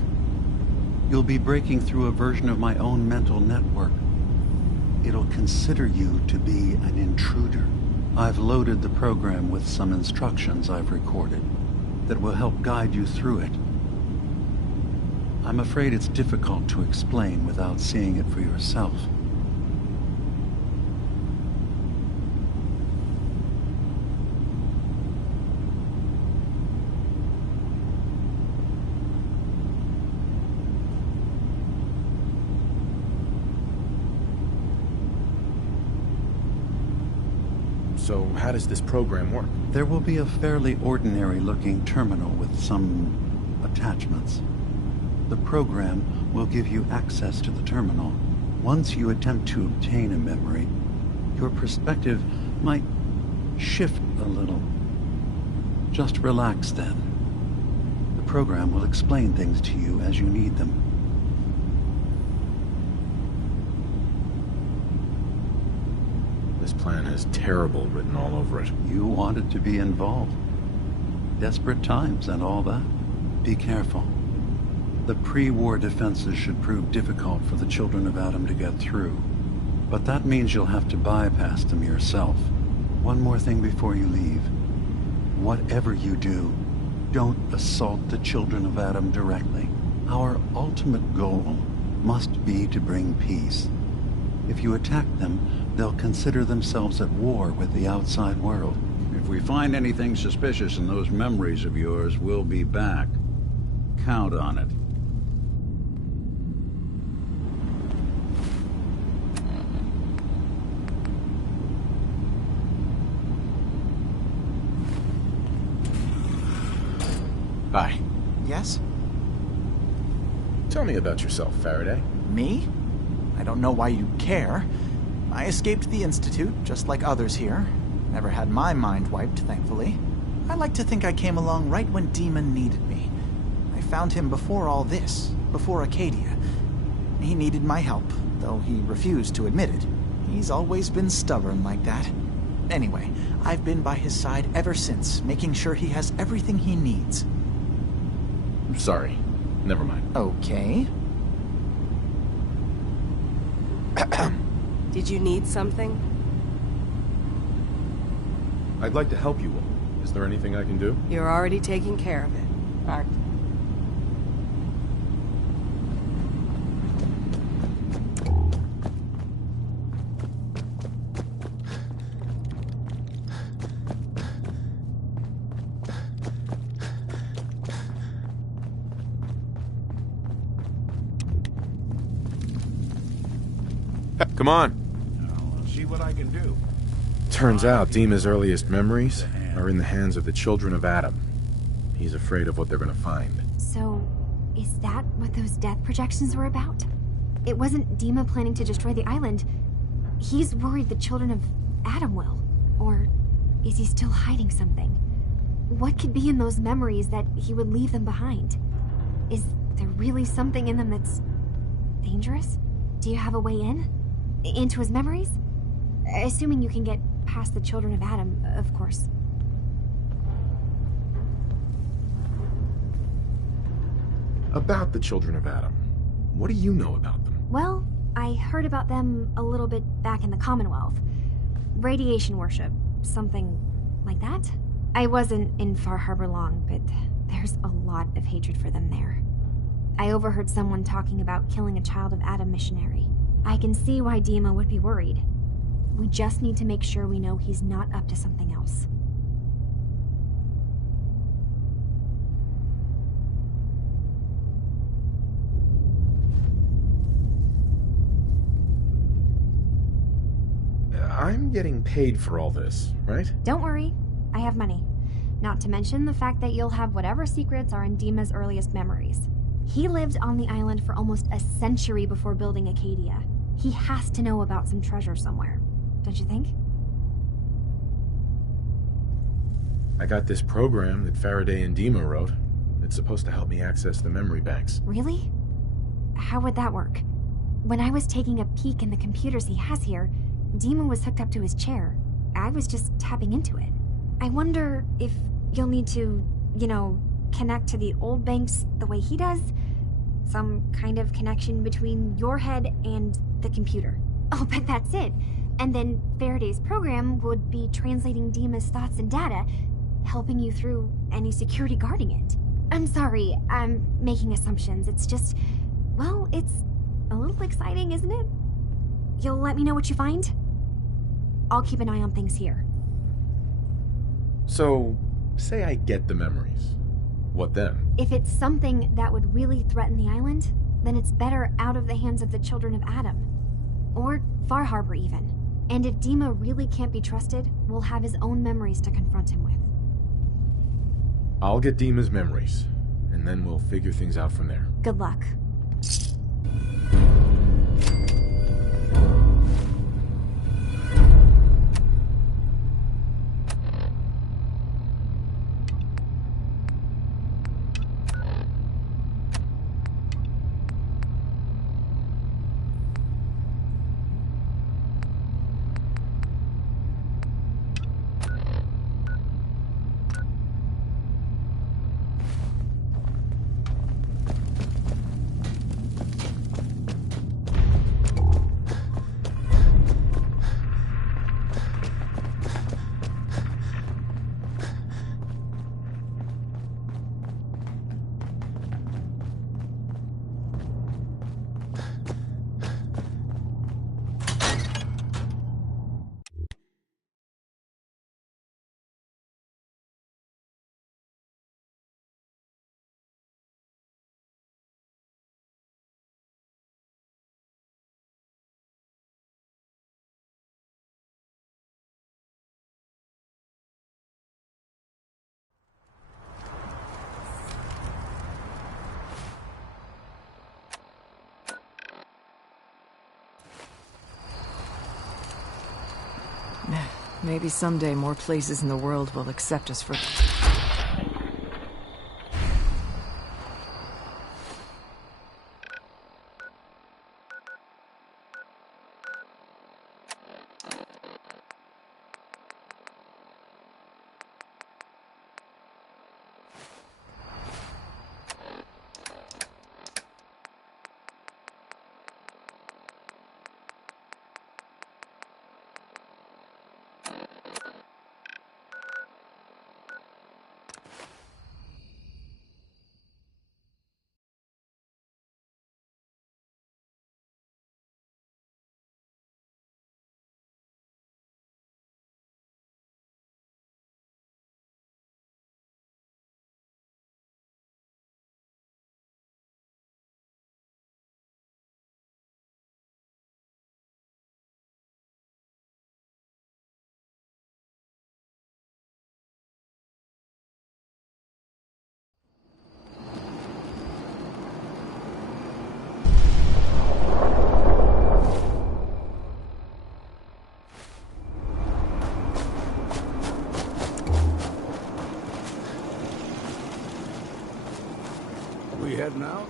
You'll be breaking through a version of my own mental network. It'll consider you to be an intruder. I've loaded the program with some instructions I've recorded that will help guide you through it. I'm afraid it's difficult to explain without seeing it for yourself. So how does this program work? There will be a fairly ordinary-looking terminal with some attachments. The program will give you access to the terminal. Once you attempt to obtain a memory, your perspective might shift a little. Just relax then. The program will explain things to you as you need them. This plan has terrible written all over it. You wanted to be involved. Desperate times and all that. Be careful. The pre-war defenses should prove difficult for the Children of Adam to get through. But that means you'll have to bypass them yourself. One more thing before you leave. Whatever you do, don't assault the Children of Adam directly. Our ultimate goal must be to bring peace. If you attack them, they'll consider themselves at war with the outside world. If we find anything suspicious in those memories of yours, we'll be back. Count on it. Hi. Yes? Tell me about yourself, Faraday. Me? I don't know why you care. I escaped the Institute, just like others here. Never had my mind wiped, thankfully. I like to think I came along right when Dima needed me. I found him before all this, before Acadia. He needed my help, though he refused to admit it. He's always been stubborn like that. Anyway, I've been by his side ever since, making sure he has everything he needs. I'm sorry. Never mind. Okay. Did you need something? I'd like to help you all. Is there anything I can do? You're already taking care of it. Art. Come on. I'll see what I can do. Turns out Dima's earliest memories are in the hands of the Children of Adam. He's afraid of what they're going to find. So, is that what those death projections were about? It wasn't Dima planning to destroy the island. He's worried the Children of Adam will. Or is he still hiding something? What could be in those memories that he would leave them behind? Is there really something in them that's dangerous? Do you have a way in? Into his memories? Assuming you can get past the Children of Adam, of course. About the Children of Adam. What do you know about them? Well, I heard about them a little bit back in the Commonwealth. Radiation worship, something like that. I wasn't in Far Harbor long, but there's a lot of hatred for them there. I overheard someone talking about killing a Child of Adam missionary. I can see why Dima would be worried. We just need to make sure we know he's not up to something else. I'm getting paid for all this, right? Don't worry, I have money. Not to mention the fact that you'll have whatever secrets are in Dima's earliest memories. He lived on the island for almost a century before building Acadia. He has to know about some treasure somewhere, don't you think? I got this program that Faraday and Dima wrote. It's supposed to help me access the memory banks. Really? How would that work? When I was taking a peek in the computers he has here, Dima was hooked up to his chair. I was just tapping into it. I wonder if you'll need to, connect to the old banks the way he does? Some kind of connection between your head and the computer. Oh, but that's it. And then Faraday's program would be translating Dima's thoughts and data, helping you through any security guarding it. I'm sorry, I'm making assumptions. It's just, well, it's a little exciting, isn't it? You'll let me know what you find? I'll keep an eye on things here. So, say I get the memories. What then? If it's something that would really threaten the island, then it's better out of the hands of the children of Adam. Or Far Harbor, even. And if Dima really can't be trusted, we'll have his own memories to confront him with. I'll get Dima's memories, and then we'll figure things out from there. Good luck. Maybe someday more places in the world will accept us for... We heading out?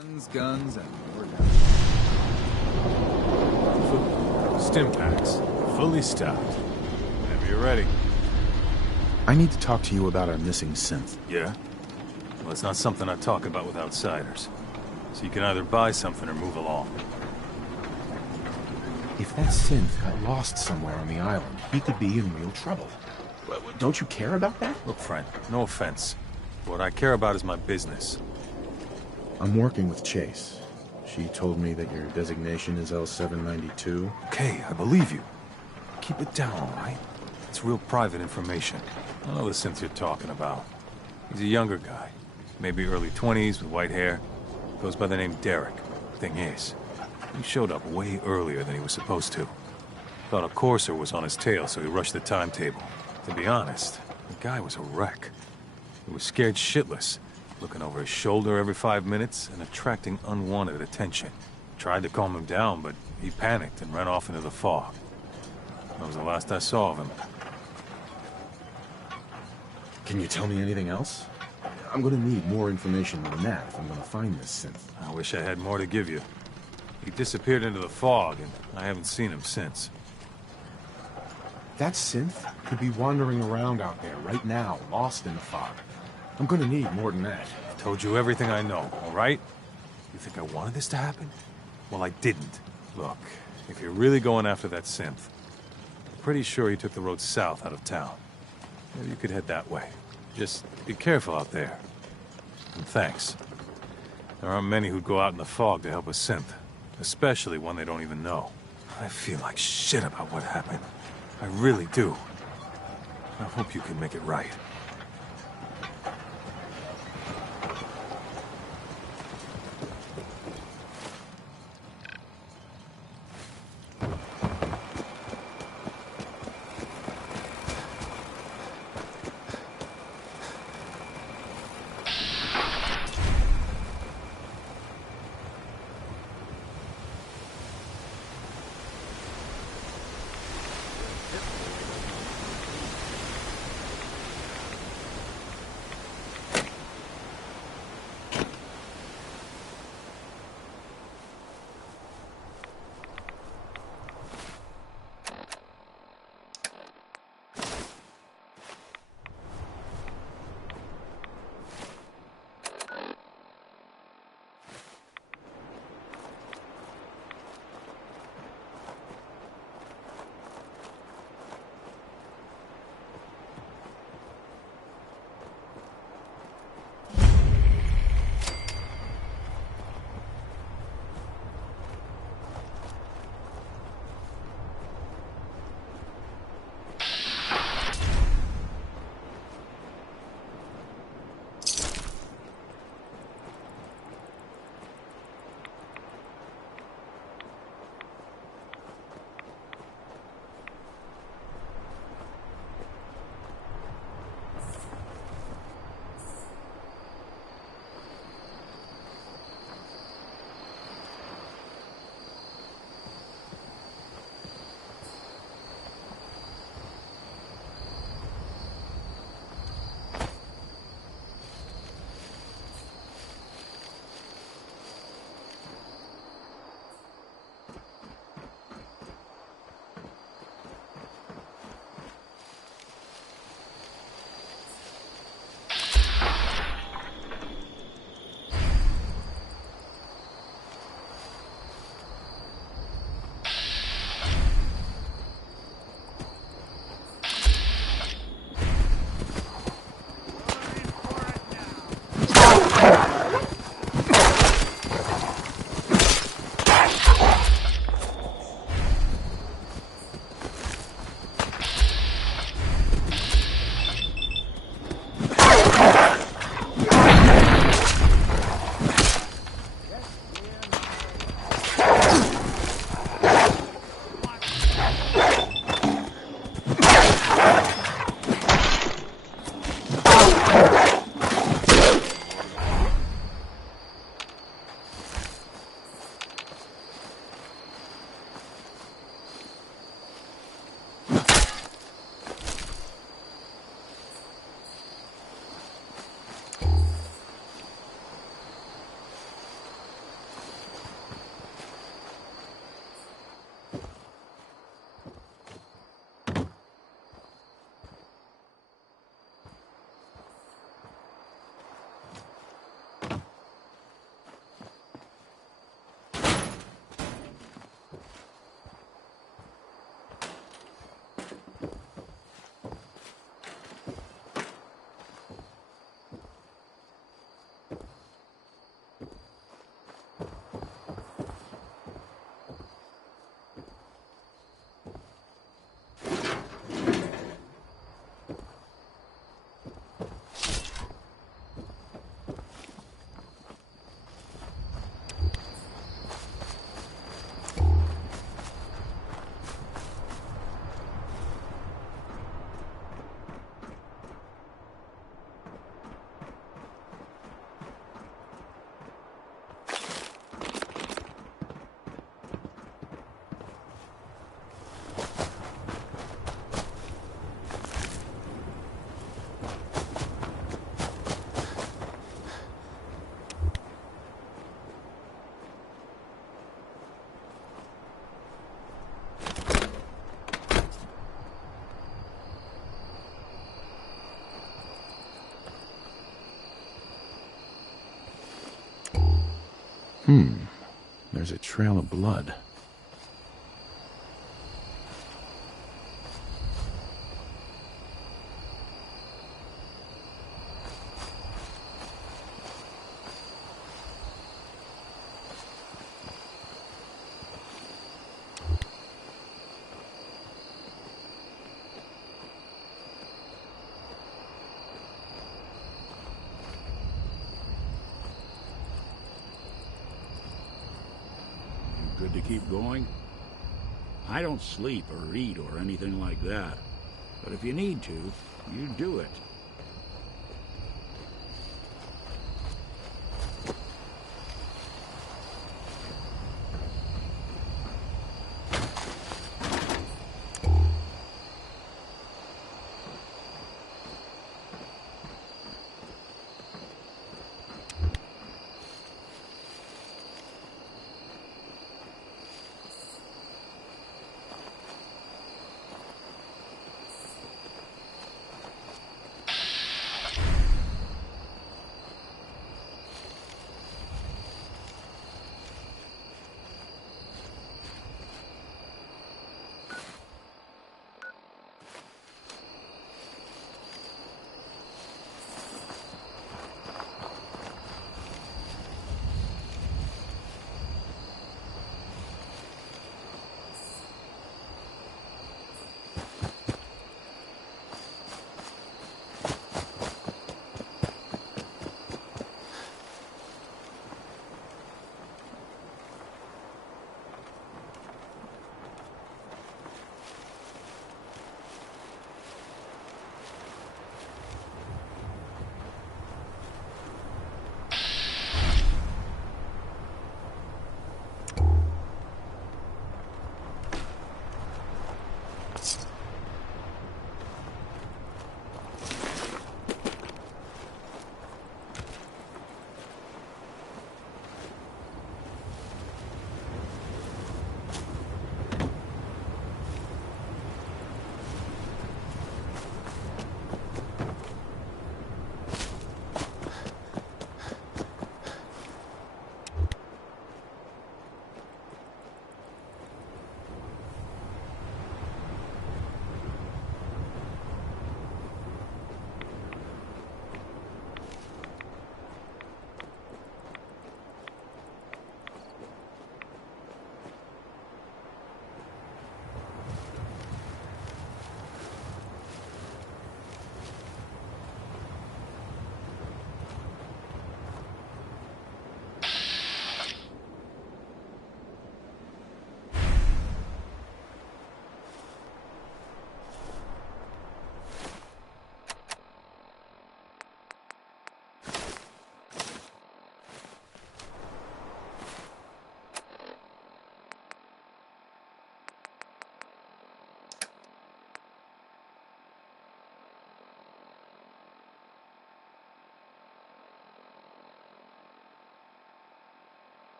Guns, and more guns. Stim packs, fully stocked. Whenever you're ready. I need to talk to you about our missing synth. Yeah? Well, it's not something I talk about with outsiders. So you can either buy something or move along. If that synth got lost somewhere on the island, he could be in real trouble. Don't you care about that? Look, friend, no offense. What I care about is my business. I'm working with Chase. She told me that your designation is L792. Okay, I believe you. Keep it down, all right? It's real private information. I know the synth you're talking about. He's a younger guy. Maybe early 20s with white hair. Goes by the name Derek. Thing is, he showed up way earlier than he was supposed to. Thought a courser was on his tail, so he rushed the timetable. To be honest, the guy was a wreck. He was scared shitless, looking over his shoulder every 5 minutes and attracting unwanted attention. Tried to calm him down, but he panicked and ran off into the fog. That was the last I saw of him. Can you tell me anything else? I'm gonna need more information than that if I'm gonna find this synth. I wish I had more to give you. He disappeared into the fog, and I haven't seen him since. That synth could be wandering around out there right now, lost in the fog. I'm gonna need more than that. I've told you everything I know, all right? You think I wanted this to happen? Well, I didn't. Look, if you're really going after that synth, I'm pretty sure he took the road south out of town. Maybe you could head that way. Just be careful out there. And thanks. There aren't many who'd go out in the fog to help a synth, especially one they don't even know. I feel like shit about what happened. I really do. I hope you can make it right. There's a trail of blood. Good to keep going? I don't sleep or eat or anything like that. But if you need to, you do it.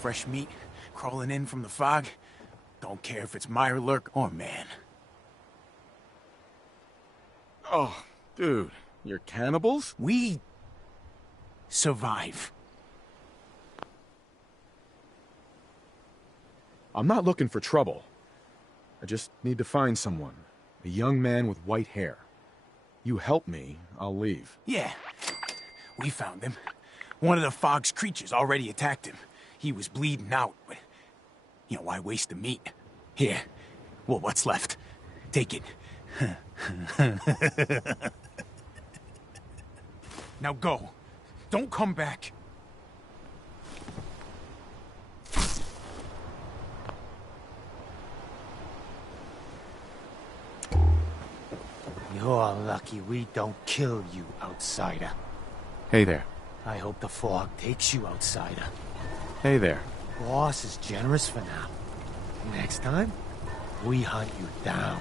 Fresh meat crawling in from the fog. Don't care if it's Mirelurk or man. Oh, dude, you're cannibals? We survive. I'm not looking for trouble. I just need to find someone. A young man with white hair. You help me, I'll leave. Yeah, we found him. One of the fog's creatures already attacked him. He was bleeding out, but... why waste the meat? Here. Well, what's left? Take it. Now go. Don't come back. You're lucky we don't kill you, outsider. Hey there. I hope the fog takes you, outsider. Hey there. Boss is generous for now. Next time, we hunt you down.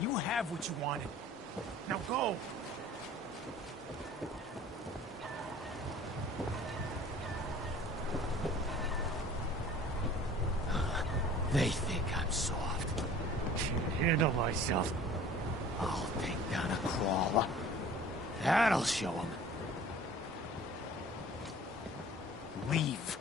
You have what you wanted. Now go! They think I'm soft. Can't handle myself. I'll take down a crawler. That'll show them. Leave.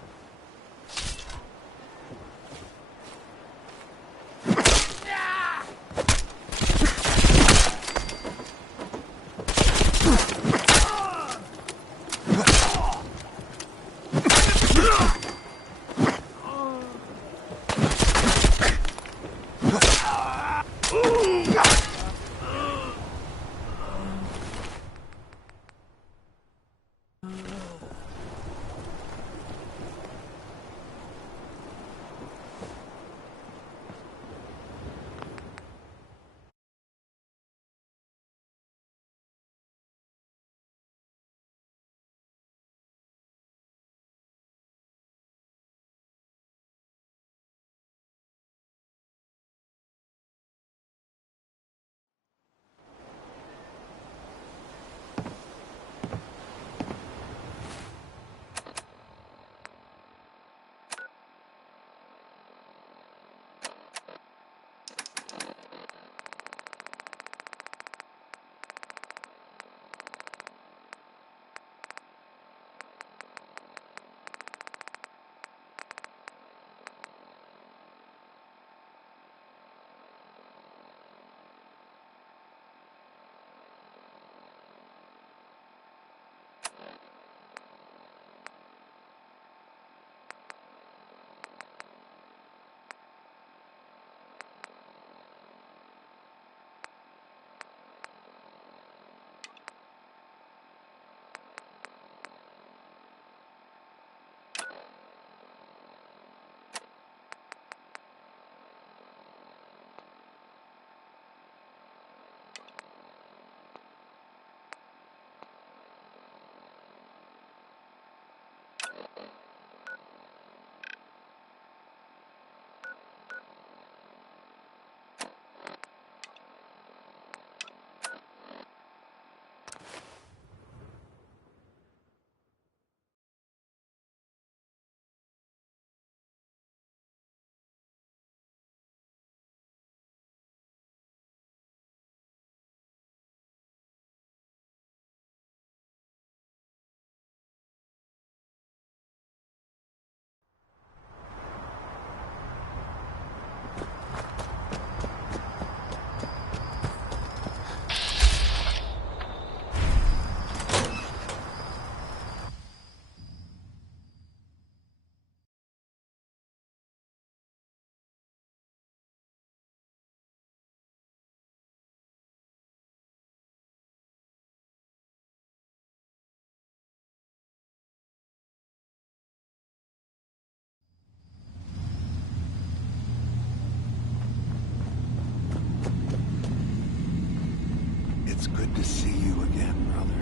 It's good to see you again, brother.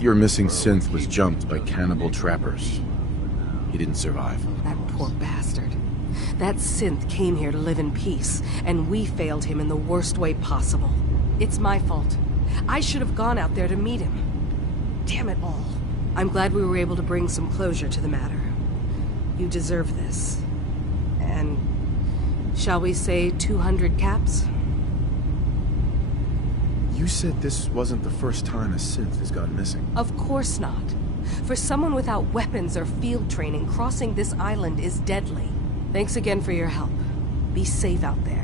Your missing synth was jumped by cannibal trappers. He didn't survive. That poor bastard. That synth came here to live in peace, and we failed him in the worst way possible. It's my fault. I should have gone out there to meet him. Damn it all. I'm glad we were able to bring some closure to the matter. You deserve this. And shall we say 200 caps? You said this wasn't the first time a synth has gone missing. Of course not. For someone without weapons or field training, crossing this island is deadly. Thanks again for your help. Be safe out there.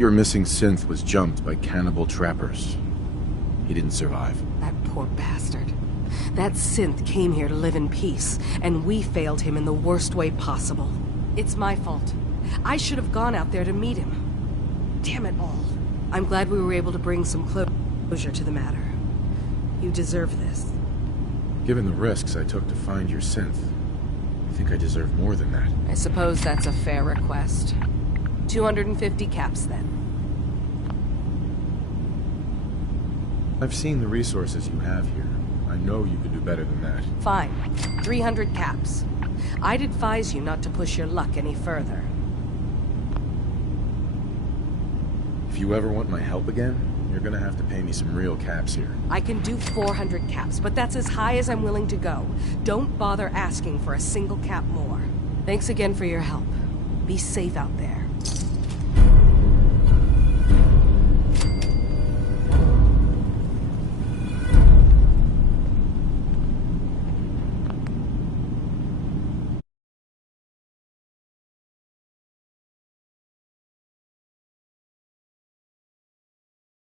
Your missing synth was jumped by cannibal trappers. He didn't survive. That poor bastard. That synth came here to live in peace, and we failed him in the worst way possible. It's my fault. I should have gone out there to meet him. Damn it all. I'm glad we were able to bring some closure to the matter. You deserve this. Given the risks I took to find your synth, I think I deserve more than that. I suppose that's a fair request. 250 caps, then. I've seen the resources you have here. I know you could do better than that. Fine. 300 caps. I'd advise you not to push your luck any further. If you ever want my help again, you're gonna have to pay me some real caps here. I can do 400 caps, but that's as high as I'm willing to go. Don't bother asking for a single cap more. Thanks again for your help. Be safe out there.